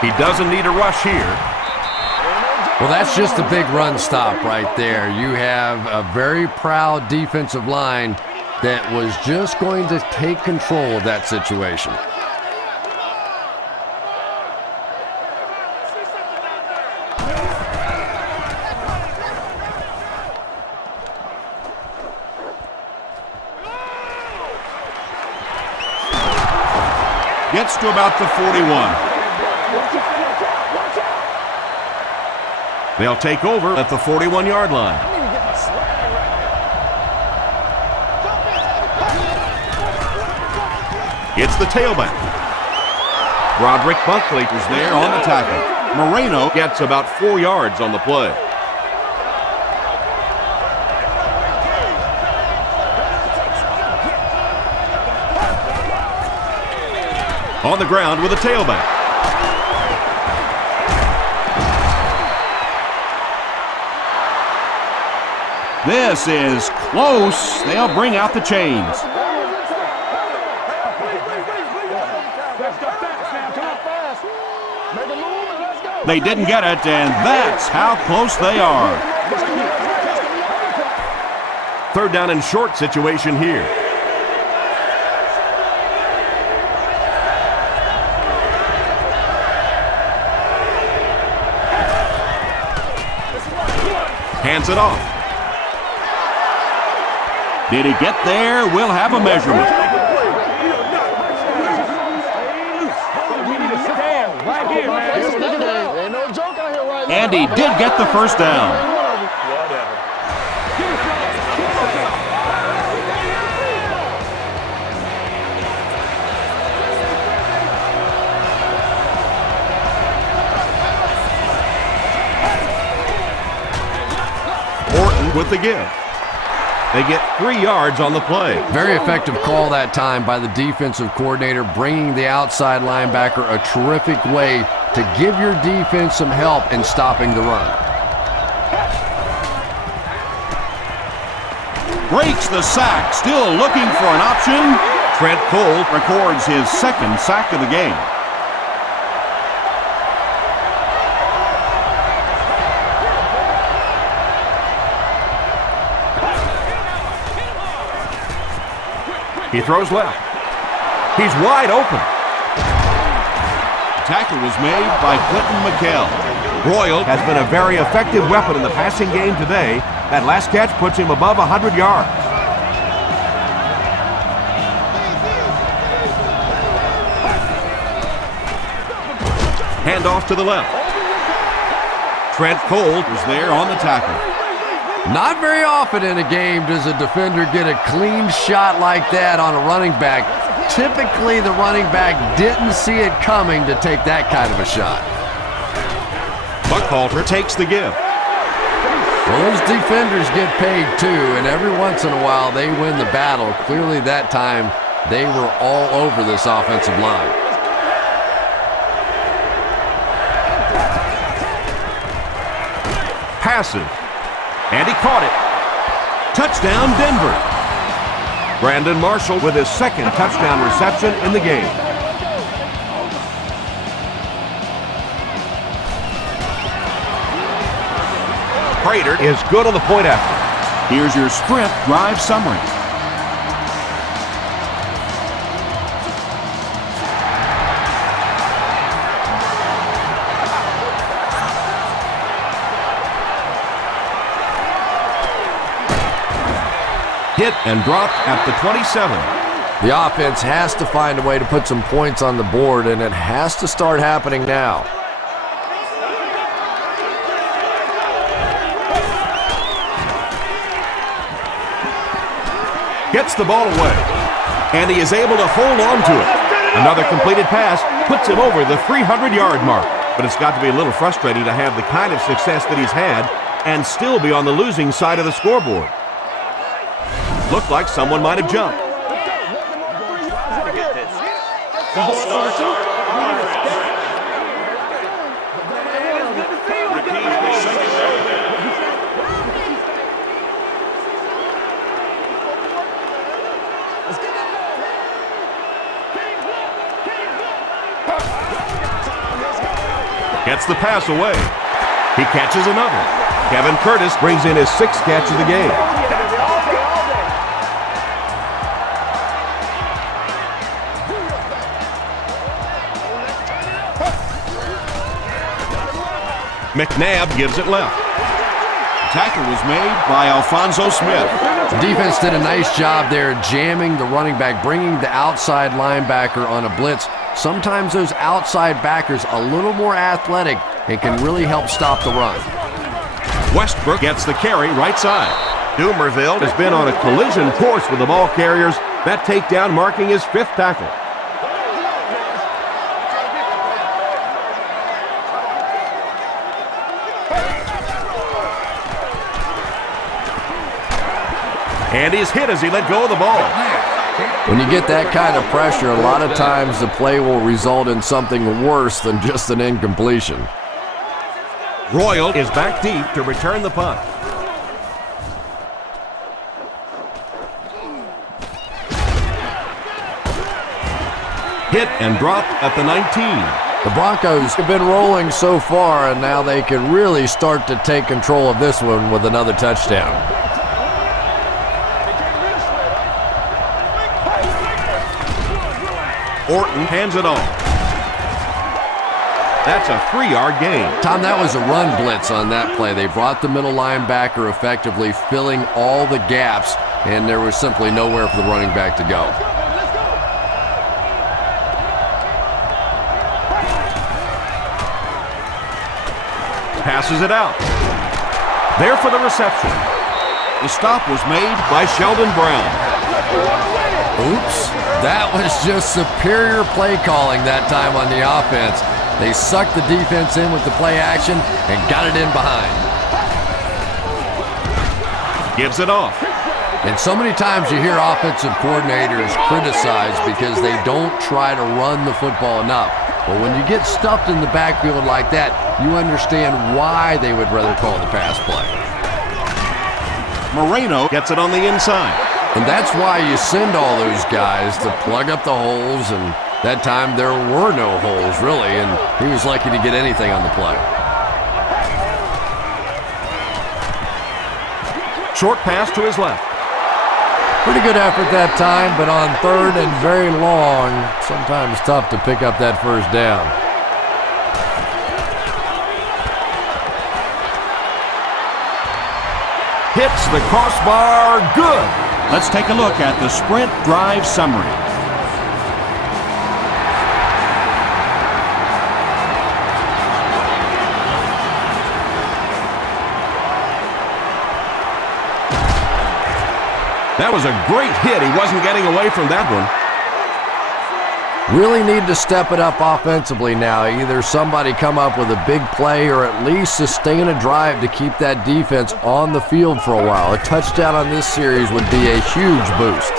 He doesn't need a rush here. Well, that's just a big run stop right there. You have a very proud defensive line that was just going to take control of that situation. Gets to about the 41. They'll take over at the 41-yard line. It's the tailback. Roderick Buckley is there on the tackle. Moreno gets about 4 yards on the play. On the ground with a tailback. This is close. They'll bring out the chains. They didn't get it, and that's how close they are. Third down and short situation here. Hands it off. Did he get there? We'll have a measurement. And he did get the first down. Orton with the give. They get 3 yards on the play. Very effective call that time by the defensive coordinator, bringing the outside linebacker a terrific way to give your defense some help in stopping the run. Breaks the sack, still looking for an option. Trent Cole records his second sack of the game. He throws left. He's wide open. Tackle was made by Clinton McKell. Royal has been a very effective weapon in the passing game today. That last catch puts him above 100 yards. Handoff to the left. Trent Cole was there on the tackle. Not very often in a game does a defender get a clean shot like that on a running back. Typically, the running back didn't see it coming to take that kind of a shot. Buckhalter takes the give. Well, those defenders get paid too, and every once in a while they win the battle. Clearly that time they were all over this offensive line. Passes. And he caught it. Touchdown, Denver. Brandon Marshall with his second touchdown reception in the game. Prater is good on the point after. Here's your sprint drive summary. Hit and dropped at the 27. The offense has to find a way to put some points on the board, and it has to start happening now. Gets the ball away, and he is able to hold on to it. Another completed pass puts him over the 300-yard mark. But it's got to be a little frustrating to have the kind of success that he's had and still be on the losing side of the scoreboard. Looked like someone might have jumped. False start. Gets the pass away. He catches another. Kevin Curtis brings in his 6th catch of the game. McNabb gives it left. Tackle was made by Alfonso Smith. The defense did a nice job there jamming the running back, bringing the outside linebacker on a blitz. Sometimes those outside backers a little more athletic and can really help stop the run. Westbrook gets the carry right side. Dumerville has been on a collision course with the ball carriers. That takedown marking his 5th tackle. And he's hit as he let go of the ball. When you get that kind of pressure, a lot of times the play will result in something worse than just an incompletion. Royal is back deep to return the punt. Hit and dropped at the 19. The Broncos have been rolling so far, and now they can really start to take control of this one with another touchdown. Orton hands it off. That's a 3-yard gain. Tom, that was a run blitz on that play. They brought the middle linebacker effectively, filling all the gaps, and there was simply nowhere for the running back to go. Passes it out. There for the reception. The stop was made by Sheldon Brown. Oops. That was just superior play calling that time on the offense. They sucked the defense in with the play action and got it in behind. Gives it off. And so many times you hear offensive coordinators criticized because they don't try to run the football enough. But when you get stuffed in the backfield like that, you understand why they would rather call the pass play. Moreno gets it on the inside. And that's why you send all those guys to plug up the holes, and that time there were no holes, really, and he was lucky to get anything on the play. Short pass to his left. Pretty good effort that time, but on third and very long, sometimes tough to pick up that first down. Hits the crossbar, good. Let's take a look at the sprint drive summary. That was a great hit. He wasn't getting away from that one. Really need to step it up offensively now. Either somebody come up with a big play or at least sustain a drive to keep that defense on the field for a while. A touchdown on this series would be a huge boost.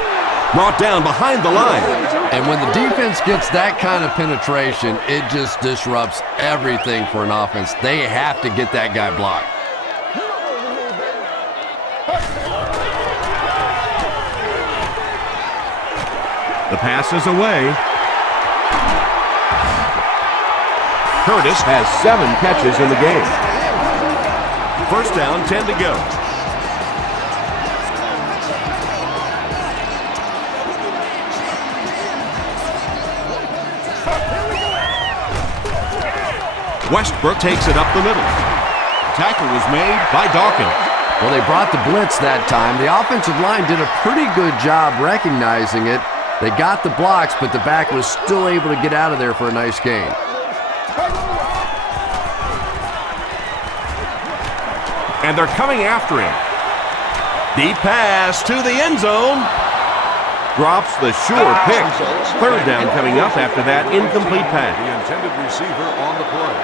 Brought down behind the line. And when the defense gets that kind of penetration, it just disrupts everything for an offense. They have to get that guy blocked. The pass is away. Curtis has 7 catches in the game. First down, 10 to go. Westbrook takes it up the middle. Tackle was made by Dawkins. Well, they brought the blitz that time. The offensive line did a pretty good job recognizing it. They got the blocks, but the back was still able to get out of there for a nice gain. And they're coming after him. Deep pass to the end zone. Drops the sure pick. Third down coming up after that incomplete pass. The intended receiver on the play.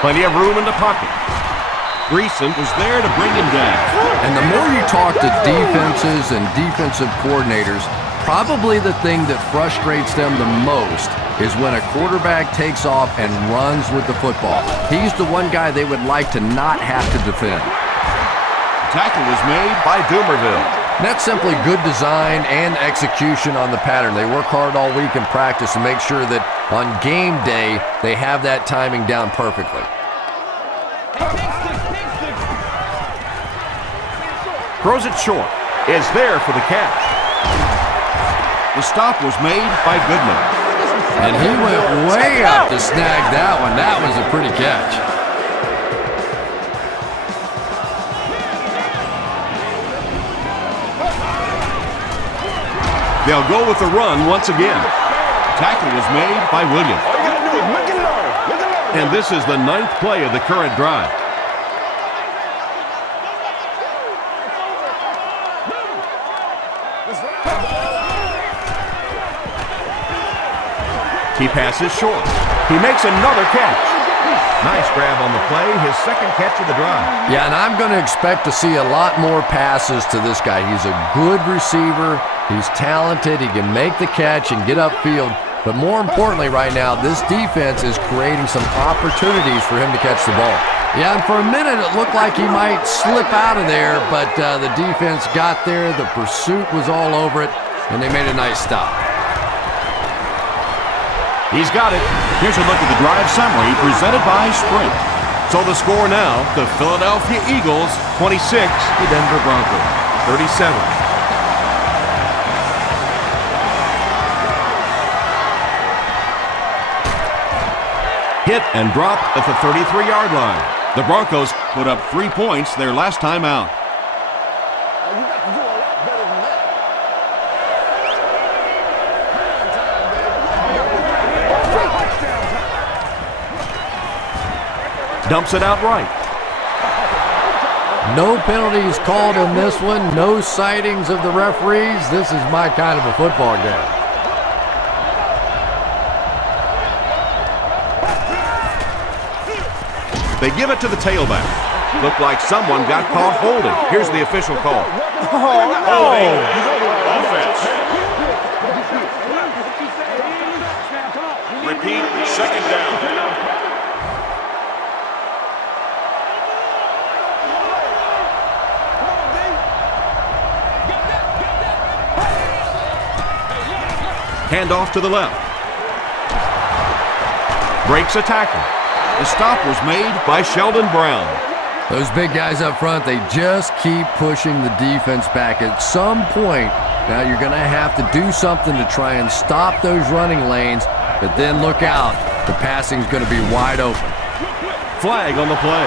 Plenty of room in the pocket. Greason was there to bring him down. And the more you talk to defenses and defensive coordinators, probably the thing that frustrates them the most is when a quarterback takes off and runs with the football. He's the one guy they would like to not have to defend. Tackle was made by Dumerville. And that's simply good design and execution on the pattern. They work hard all week in practice to make sure that on game day they have that timing down perfectly. Throws it short. Is there for the catch. The stop was made by Goodman. And he went way up to snag that one. That was a pretty catch. They'll go with the run once again. Tackle was made by Williams. All you gotta do is look at it. And this is the 9th play of the current drive. He passes short. He makes another catch. Nice grab on the play, his second catch of the drive. Yeah, and I'm going to expect to see a lot more passes to this guy. He's a good receiver. He's talented. He can make the catch and get upfield. But more importantly right now, this defense is creating some opportunities for him to catch the ball. Yeah, and for a minute it looked like he might slip out of there, but the defense got there, the pursuit was all over it, and they made a nice stop. He's got it. Here's a look at the drive summary presented by Sprint. So the score now, the Philadelphia Eagles 26, the Denver Broncos 37. Hit and drop at the 33-yard line. The Broncos put up 3 points their last time out. You got to do a lot better than that. Dumps it out right. No penalties called in this one. No sightings of the referees. This is my kind of a football game. They give it to the tailback. Looked like someone got caught holding. Here's the official call. Holding. Offense. Repeat, second down. Hand off to the left. Breaks a tackle. The stop was made by Sheldon Brown. Those big guys up front, they just keep pushing the defense back. At some point, now you're going to have to do something to try and stop those running lanes, but then look out. The passing's going to be wide open. Flag on the play.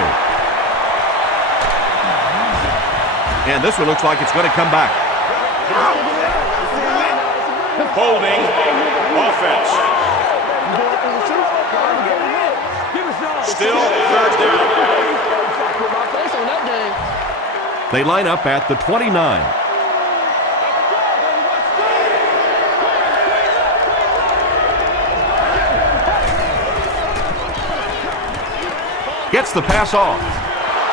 And this one looks like it's going to come back. Holding. Offense. Still third down. They line up at the 29. Gets the pass off.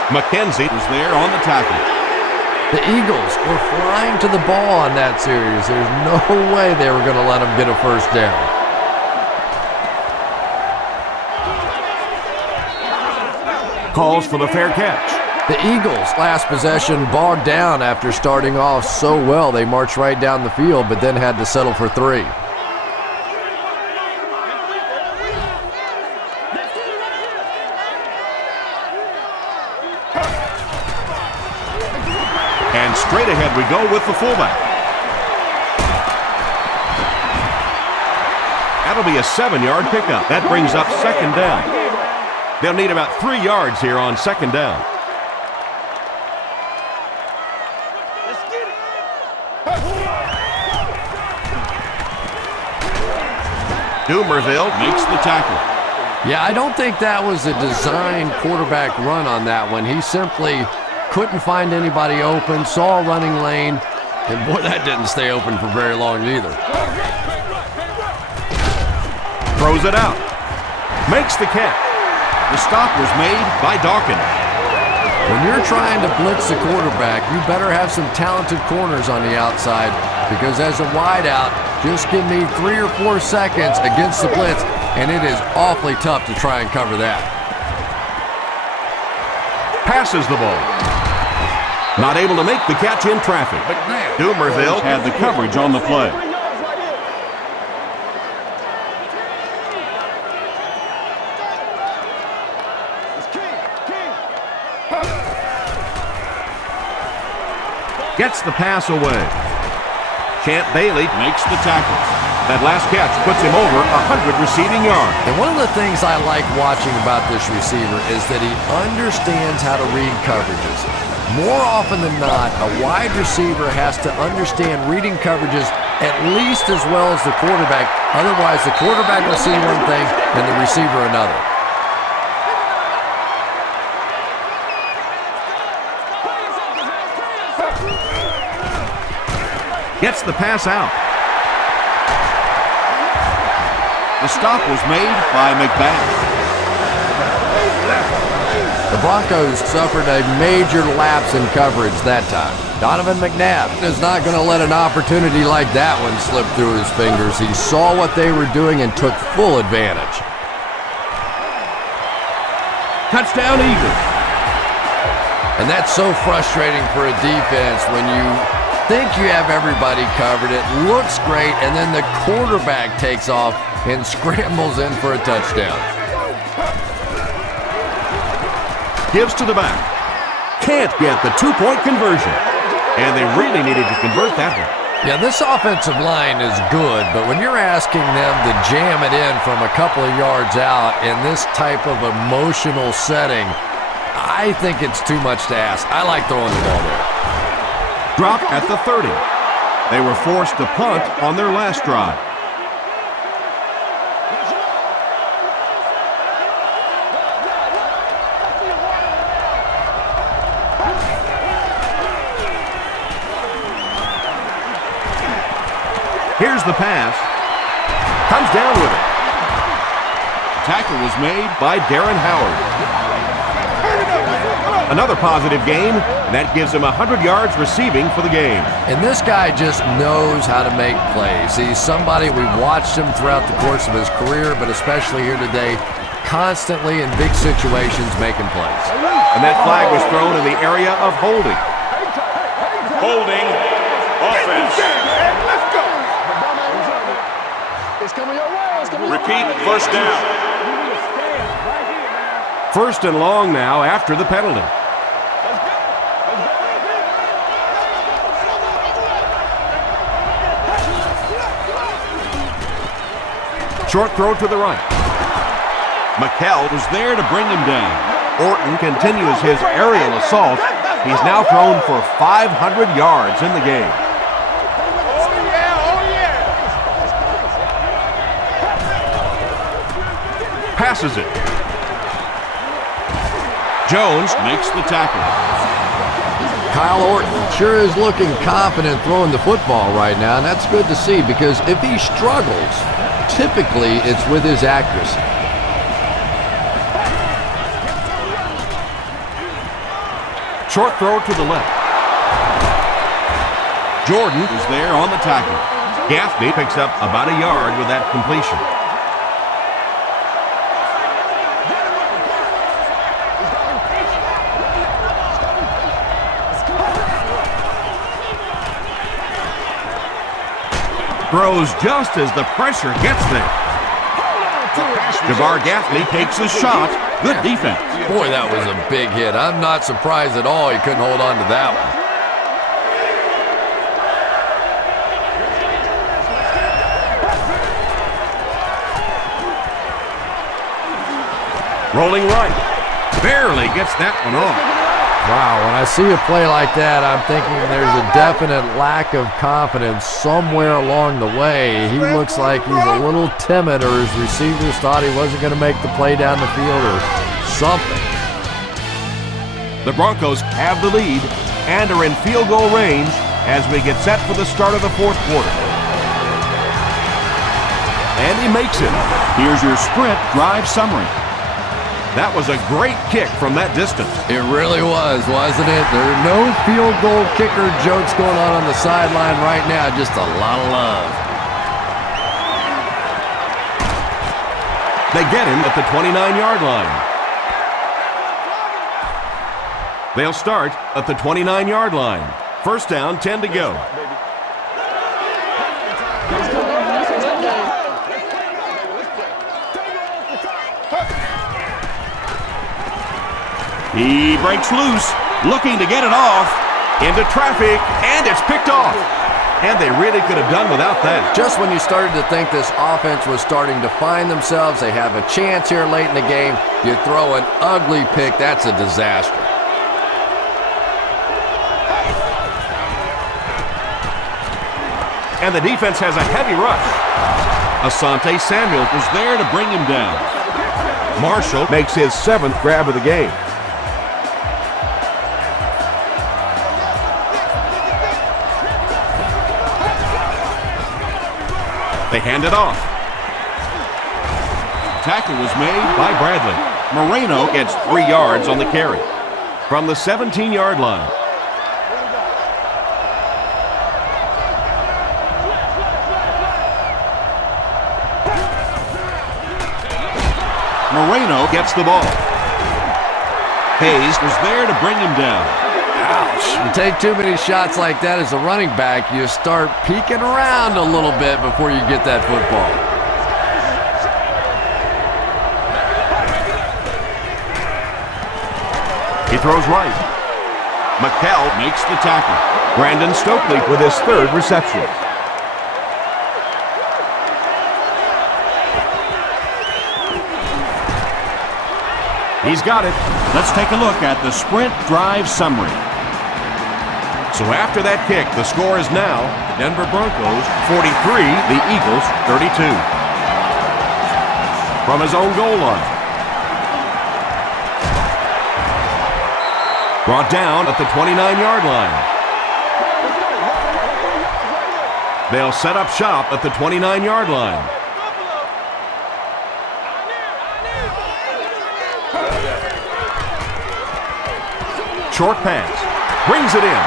McKenzie was there on the tackle. The Eagles were flying to the ball on that series. There's no way they were going to let them get a first down. Calls for the fair catch. The Eagles' last possession bogged down after starting off so well. They marched right down the field, but then had to settle for 3. And straight ahead we go with the fullback. That'll be a 7-yard pickup. That brings up second down. They'll need about 3 yards here on second down. Dumerville makes the tackle. Yeah, I don't think that was a designed quarterback run on that one. He simply couldn't find anybody open, saw a running lane, and boy, that didn't stay open for very long either. Throws it out. Makes the catch. The stop was made by Dawkins. When you're trying to blitz the quarterback, you better have some talented corners on the outside, because as a wideout, just give me 3 or 4 seconds against the blitz, and it is awfully tough to try and cover that. Passes the ball. Not able to make the catch in traffic. Dumerville had the coverage on the play. Gets the pass away. Champ Bailey makes the tackle. That last catch puts him over 100 receiving yards. And one of the things I like watching about this receiver is that he understands how to read coverages. More often than not, a wide receiver has to understand reading coverages at least as well as the quarterback. Otherwise, the quarterback will see one thing and the receiver another. Gets the pass out. The stop was made by McBath. The Broncos suffered a major lapse in coverage that time. Donovan McNabb is not going to let an opportunity like that one slip through his fingers. He saw what they were doing and took full advantage. Touchdown, Eagles. And that's so frustrating for a defense when you think you have everybody covered. It looks great, and then the quarterback takes off and scrambles in for a touchdown. Gives to the back. Can't get the two-point conversion. And they really needed to convert that one. Yeah, this offensive line is good, but when you're asking them to jam it in from a couple of yards out in this type of emotional setting, I think it's too much to ask. I like throwing the ball there. Drop at the 30. They were forced to punt on their last drive. Here's the pass. Comes down with it. Tackle was made by Darren Howard. Another positive game, and that gives him 100 yards receiving for the game. And this guy just knows how to make plays. He's somebody, we've watched him throughout the course of his career, but especially here today, constantly in big situations making plays. And that flag was thrown in the area of holding. Holding offense. Let's go. It's coming your way. Repeat, first down. First and long now after the penalty. Short throw to the right. McKell was there to bring him down. Orton continues his aerial assault. He's now thrown for 500 yards in the game. Passes it. Jones makes the tackle. Kyle Orton sure is looking confident throwing the football right now, and that's good to see because if he struggles, typically it's with his accuracy. Short throw to the left. Jordan is there on the tackle. Gaffney picks up about a yard with that completion. Throws just as the pressure gets there. Javar Gaffney takes a shot. Good defense. Boy, that was a big hit. I'm not surprised at all he couldn't hold on to that one. Rolling right. Barely gets that one off. Wow, when I see a play like that, I'm thinking there's a definite lack of confidence somewhere along the way. He looks like he's a little timid, or his receivers thought he wasn't going to make the play down the field or something. The Broncos have the lead and are in field goal range as we get set for the start of the fourth quarter. And he makes it. Here's your sprint drive summary. That was a great kick from that distance. It really was, wasn't it? There are no field goal kicker jokes going on the sideline right now. Just a lot of love. They get him at the 29-yard line. They'll start at the 29-yard line. First down, 10 to go. He breaks loose, looking to get it off, into traffic, and it's picked off. And they really could have done without that. Just when you started to think this offense was starting to find themselves, they have a chance here late in the game, you throw an ugly pick, that's a disaster. And the defense has a heavy rush. Asante Samuel was there to bring him down. Marshall makes his 7th grab of the game. They hand it off. Tackle was made by Bradley. Moreno gets 3 yards on the carry. From the 17-yard line. Moreno gets the ball. Hayes was there to bring him down. Ouch. You take too many shots like that as a running back, you start peeking around a little bit before you get that football. He throws right. McKell makes the tackle. Brandon Stokely with his third reception. He's got it. Let's take a look at the sprint drive summary. So after that kick, the score is now the Denver Broncos 43, the Eagles 32. From his own goal line. Brought down at the 29-yard line. They'll set up shop at the 29-yard line. Short pass. Brings it in.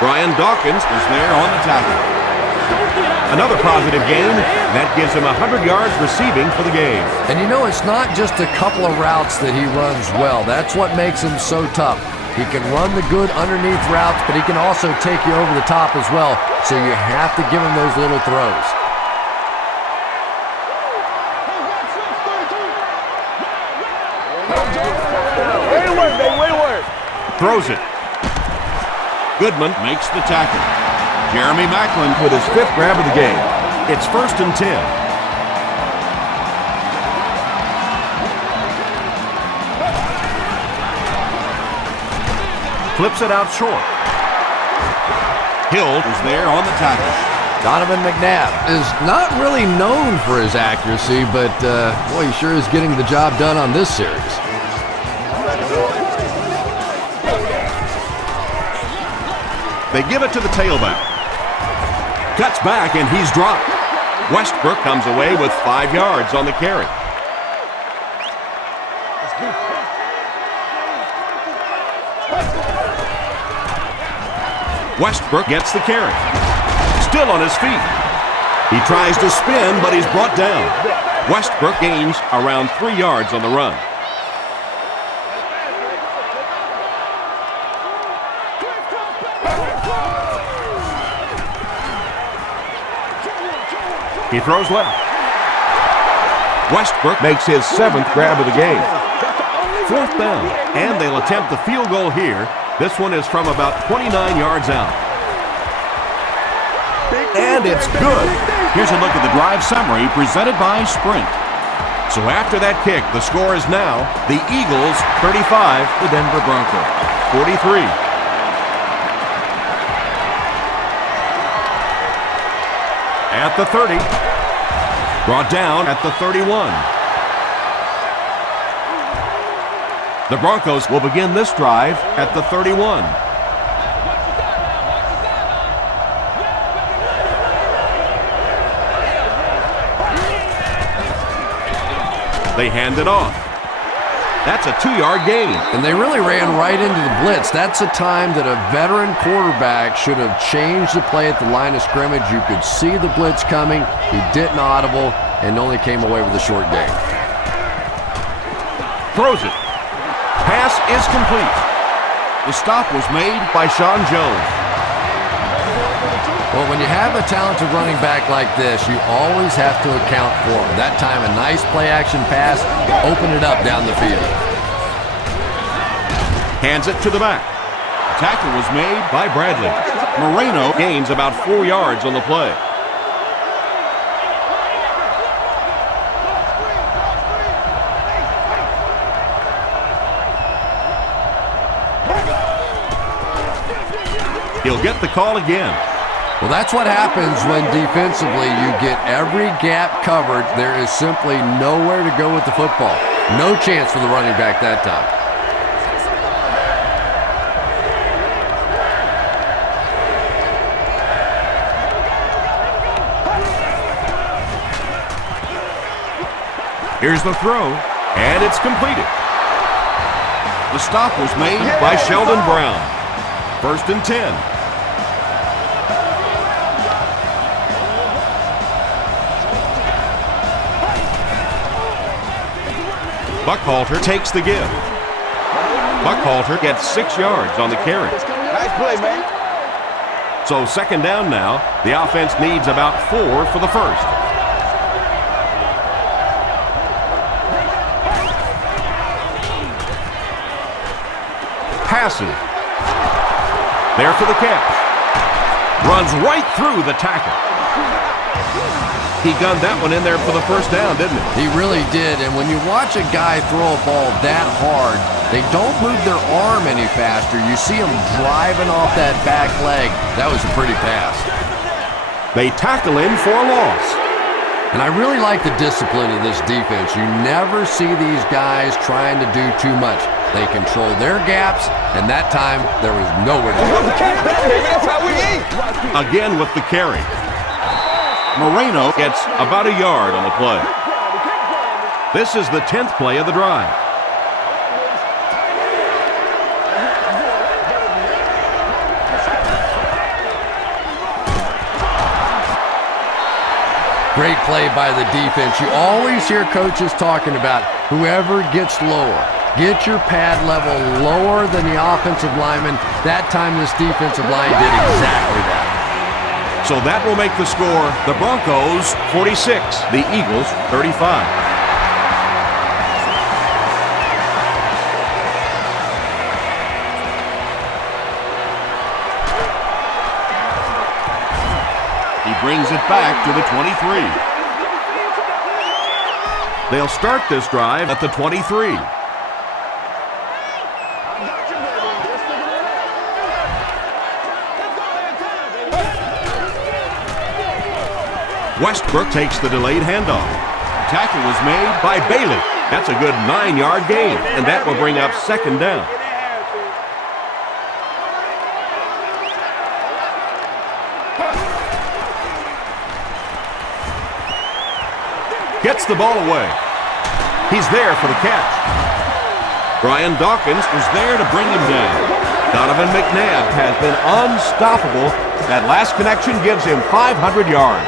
Brian Dawkins was there on the tackle. Another positive gain. That gives him 100 yards receiving for the game. And you know, it's not just a couple of routes that he runs well. That's what makes him so tough. He can run the good underneath routes, but he can also take you over the top as well. So you have to give him those little throws. Throws it. Goodman makes the tackle. Jeremy Maclin with his 5th grab of the game. It's 1st and 10. Flips it out short. Hill is there on the tackle. Donovan McNabb is not really known for his accuracy, but boy, he sure is getting the job done on this series. They give it to the tailback. Cuts back and he's dropped. Westbrook comes away with 5 yards on the carry. Westbrook gets the carry. Still on his feet. He tries to spin, but he's brought down. Westbrook gains around 3 yards on the run. He throws left. Westbrook makes his 7th grab of the game. 4th down, and they'll attempt the field goal here. This one is from about 29 yards out. And it's good. Here's a look at the drive summary presented by Sprint. So after that kick, the score is now the Eagles 35, the Denver Broncos 43. At the 30. Brought down at the 31. The Broncos will begin this drive at the 31. They hand it off. That's a 2-yard gain. And they really ran right into the blitz. That's a time that a veteran quarterback should have changed the play at the line of scrimmage. You could see the blitz coming. He didn't audible and only came away with a short gain. Throws it. Pass is complete. The stop was made by Sean Jones. Well, when you have a talented running back like this, you always have to account for him. That time, a nice play-action pass, open it up down the field. Hands it to the back. Tackle was made by Bradley. Moreno gains about 4 yards on the play. He'll get the call again. Well, that's what happens when defensively you get every gap covered. There is simply nowhere to go with the football. No chance for the running back that time. Here's the throw, and it's completed. The stop was made by Sheldon Brown. 1st and 10. Buckhalter takes the give. Buckhalter gets 6 yards on the carry. Nice play, man. So second down now. The offense needs about 4 for the first. Passes. There for the catch. Runs right through the tackle. He gunned that one in there for the first down, didn't he? He really did, and when you watch a guy throw a ball that hard, they don't move their arm any faster. You see him driving off that back leg. That was a pretty pass. They tackle him for a loss. And I really like the discipline of this defense. You never see these guys trying to do too much. They control their gaps, and that time there was nowhere to go. That's how we eat. Again with the carry. Moreno gets about a yard on the play. This is the 10th play of the drive. Great play by the defense. You always hear coaches talking about whoever gets lower. Get your pad level lower than the offensive lineman. That time this defensive line did exactly that. So that will make the score the Broncos 46, the Eagles 35. He brings it back to the 23. They'll start this drive at the 23. Westbrook takes the delayed handoff. Tackle was made by Bailey. That's a good 9-yard gain, and that will bring up second down. Gets the ball away. He's there for the catch. Brian Dawkins was there to bring him down. Donovan McNabb has been unstoppable. That last connection gives him 500 yards.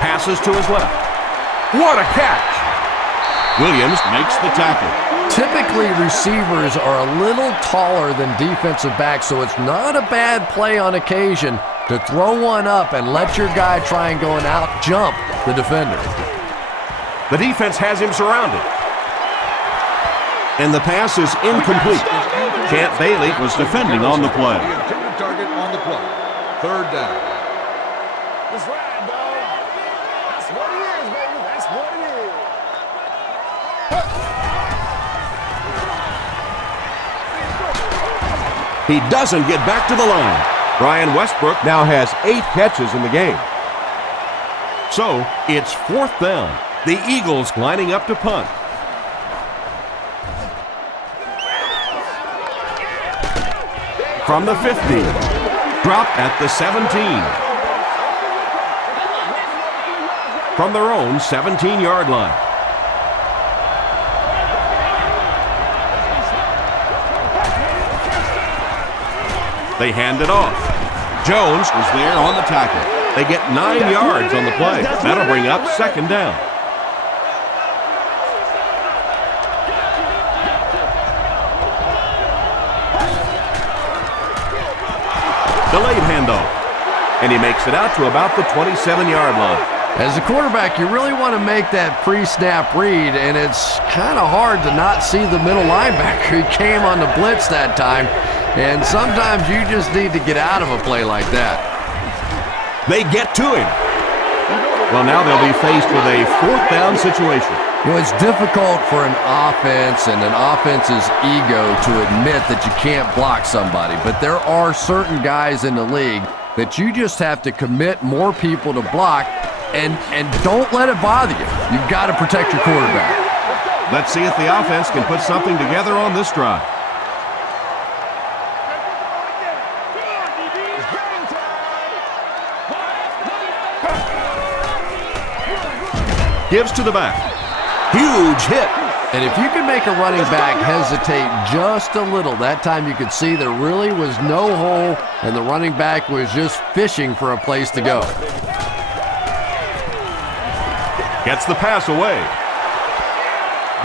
Passes to his left. What a catch! Williams makes the tackle. Typically, receivers are a little taller than defensive backs, so it's not a bad play on occasion to throw one up and let your guy try and go and out-jump the defender. The defense has him surrounded. And the pass is incomplete. Champ Bailey was defending on the play. The intended target on the play. Third down. That's right, dog. That's what it is, baby. That's what it is. He doesn't get back to the line. Brian Westbrook now has 8 catches in the game. So, it's fourth down. The Eagles lining up to punt. From the 15. Dropped at the 17. From their own 17-yard line. They hand it off. Jones was there on the tackle. They get 9 yards on the play. That'll bring up second down. Delayed handoff. And he makes it out to about the 27-yard line. As a quarterback, you really want to make that pre-snap read, and it's kind of hard to not see the middle linebacker. He came on the blitz that time, and sometimes you just need to get out of a play like that. They get to him. Well, now they'll be faced with a fourth down situation. You know, it's difficult for an offense and an offense's ego to admit that you can't block somebody, but there are certain guys in the league that you just have to commit more people to block, and don't let it bother you. You've got to protect your quarterback. Let's see if the offense can put something together on this drive. Gives to the back. Huge hit. And if you can make a running back hesitate just a little, that time you could see there really was no hole, and the running back was just fishing for a place to go. Gets the pass away.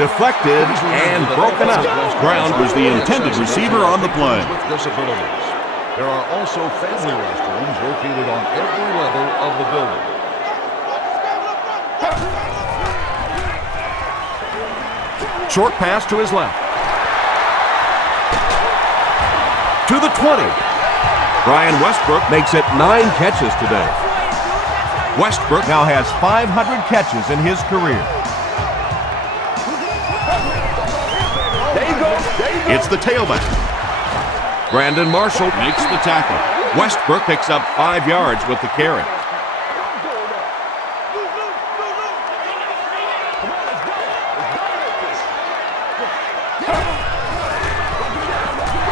Deflected and broken up. Brown was the intended receiver on the play. With disabilities. There are also family restrooms located on every level of the building. Short pass to his left. To the 20. Brian Westbrook makes it 9 catches today. Westbrook now has 500 catches in his career. There you go. It's the tailback. Brandon Marshall makes the tackle. Westbrook picks up 5 yards with the carry.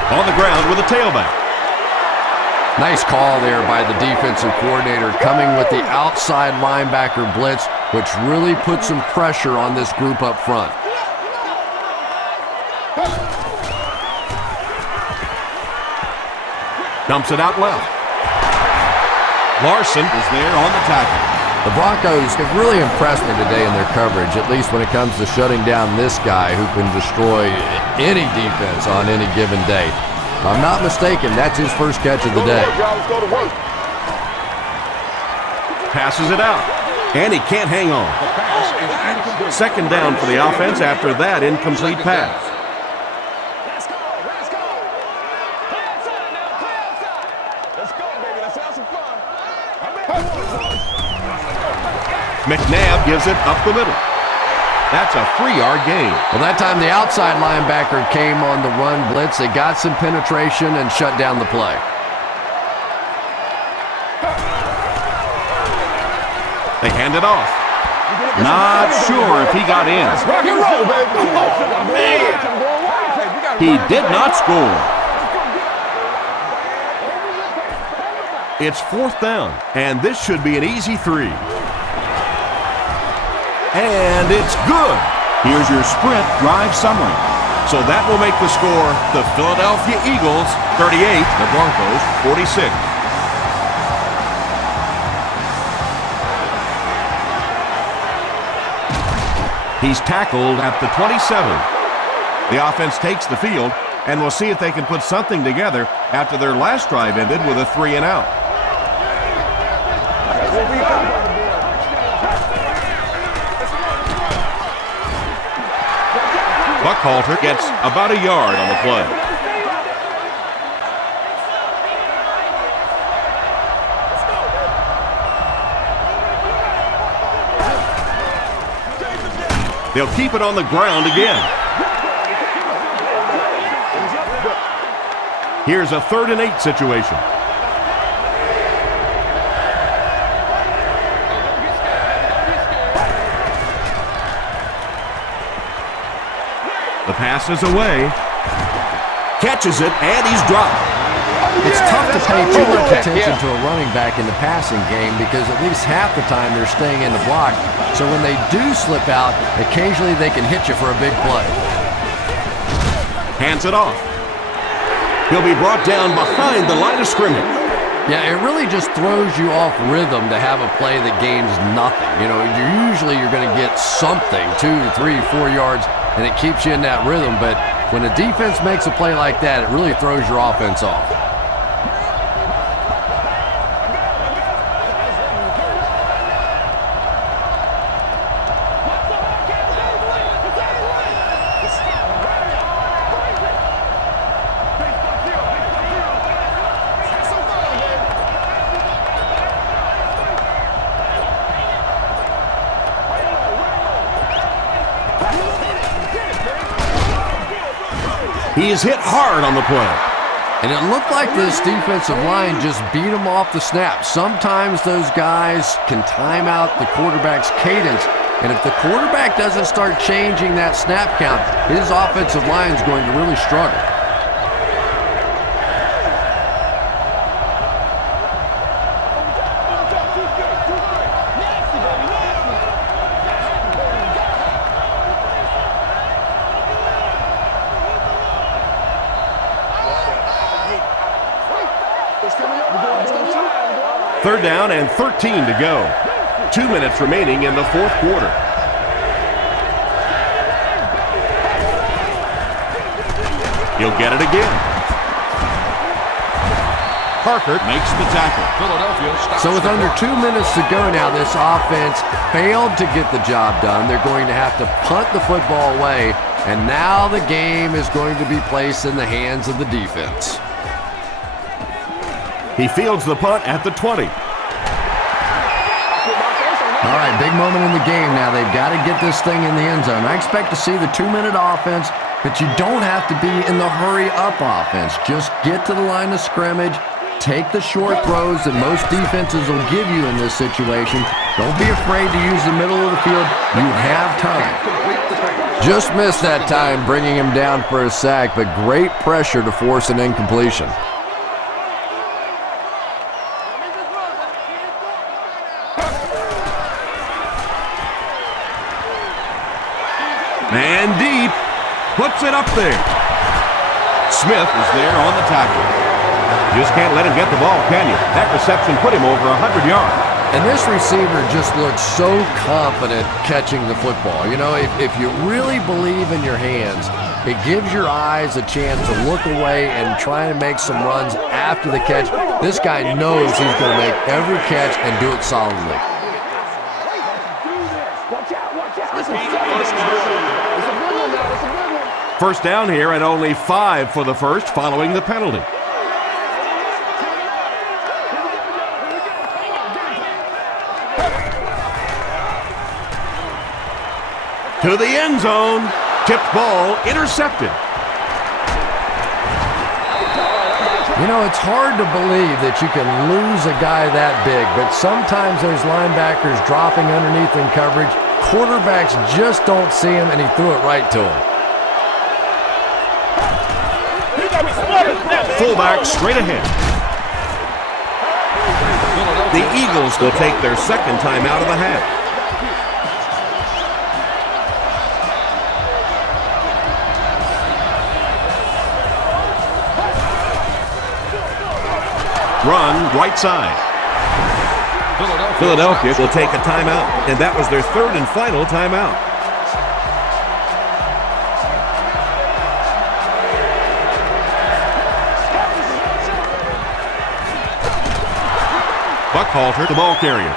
On the ground with a tailback. Nice call there by the defensive coordinator, coming with the outside linebacker blitz, which really put some pressure on this group up front. Dumps it out left. Larson is there on the tackle. The Broncos have really impressed me today in their coverage, at least when it comes to shutting down this guy who can destroy any defense on any given day. If I'm not mistaken, that's his first catch of the day. Passes it out, and he can't hang on. Second down for the offense after that incomplete pass. Let's go. Play outside now. Let's go, baby. Let's have some fun. McNabb gives it up the middle. That's a 3-yard gain. Well, that time the outside linebacker came on the run blitz. They got some penetration and shut down the play. They hand it off. Not sure if he got in. Rock and roll, baby. Oh, man. He did not score. It's 4th down, and this should be an easy 3. And it's good. Here's your sprint drive summary. So that will make the score the Philadelphia Eagles 38, the Broncos 46. He's tackled at the 27. The offense takes the field, and we'll see if they can put something together after their last drive ended with a 3-and-out. Buckhalter gets about a yard on the play. They'll keep it on the ground again. Here's a 3rd and 8 situation. The pass is away. Catches it, and he's dropped. It's tough to pay too much attention to a running back in the passing game because at least half the time they're staying in the block. So when they do slip out, occasionally they can hit you for a big play. Hands it off. He'll be brought down behind the line of scrimmage. Yeah, it really just throws you off rhythm to have a play that gains nothing. You know, usually you're going to get something, 2, 3, 4 yards, and it keeps you in that rhythm. But when a defense makes a play like that, it really throws your offense off. He is hit hard on the play. And it looked like this defensive line just beat him off the snap. Sometimes those guys can time out the quarterback's cadence. And if the quarterback doesn't start changing that snap count, his offensive line is going to really struggle. Third down and 13 to go. 2 minutes remaining in the fourth quarter. He'll get it again. Parker makes the tackle. Philadelphia stops So with the under clock. 2 minutes to go now, this offense failed to get the job done. They're going to have to punt the football away, and now the game is going to be placed in the hands of the defense. He fields the punt at the 20. All right, big moment in the game now. They've got to get this thing in the end zone. I expect to see the 2-minute offense, but you don't have to be in the hurry-up offense. Just get to the line of scrimmage, take the short throws that most defenses will give you in this situation. Don't be afraid to use the middle of the field. You have time. Just missed that time, bringing him down for a sack, but great pressure to force an incompletion. And deep. Puts it up there. Smith is there on the tackle. Just can't let him get the ball, can you? That reception put him over 100 yards. And this receiver just looks so confident catching the football. You know, if you really believe in your hands, it gives your eyes a chance to look away and try and make some runs after the catch. This guy knows he's going to make every catch and do it solidly. First down here and only 5 for the first following the penalty. To the end zone. Tipped ball intercepted. You know, it's hard to believe that you can lose a guy that big, but sometimes those linebackers dropping underneath in coverage, quarterbacks just don't see him, and he threw it right to him. Fullback straight ahead. The Eagles will take their second time out of the half. Run right side. Philadelphia will take a timeout, and that was their third and final timeout. Buckhalter, the ball carrier.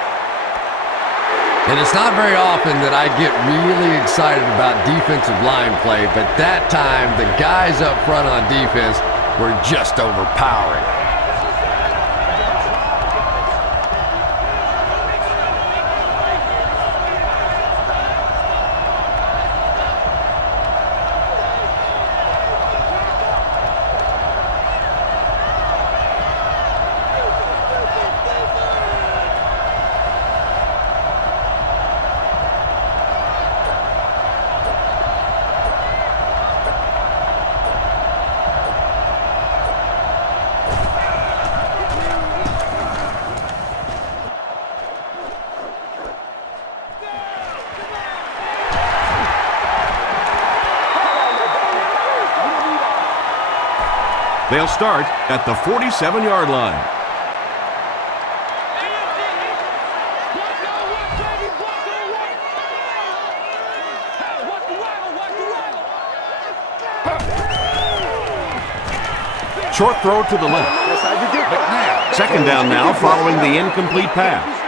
And it's not very often that I get really excited about defensive line play, but that time the guys up front on defense were just overpowering. They'll start at the 47-yard line. Short throw to the left. Second down now following the incomplete pass.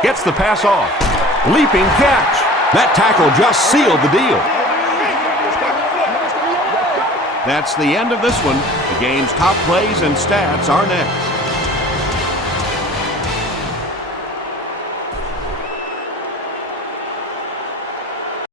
Gets the pass off. Leaping catch. That tackle just sealed the deal. That's the end of this one. The game's top plays and stats are next.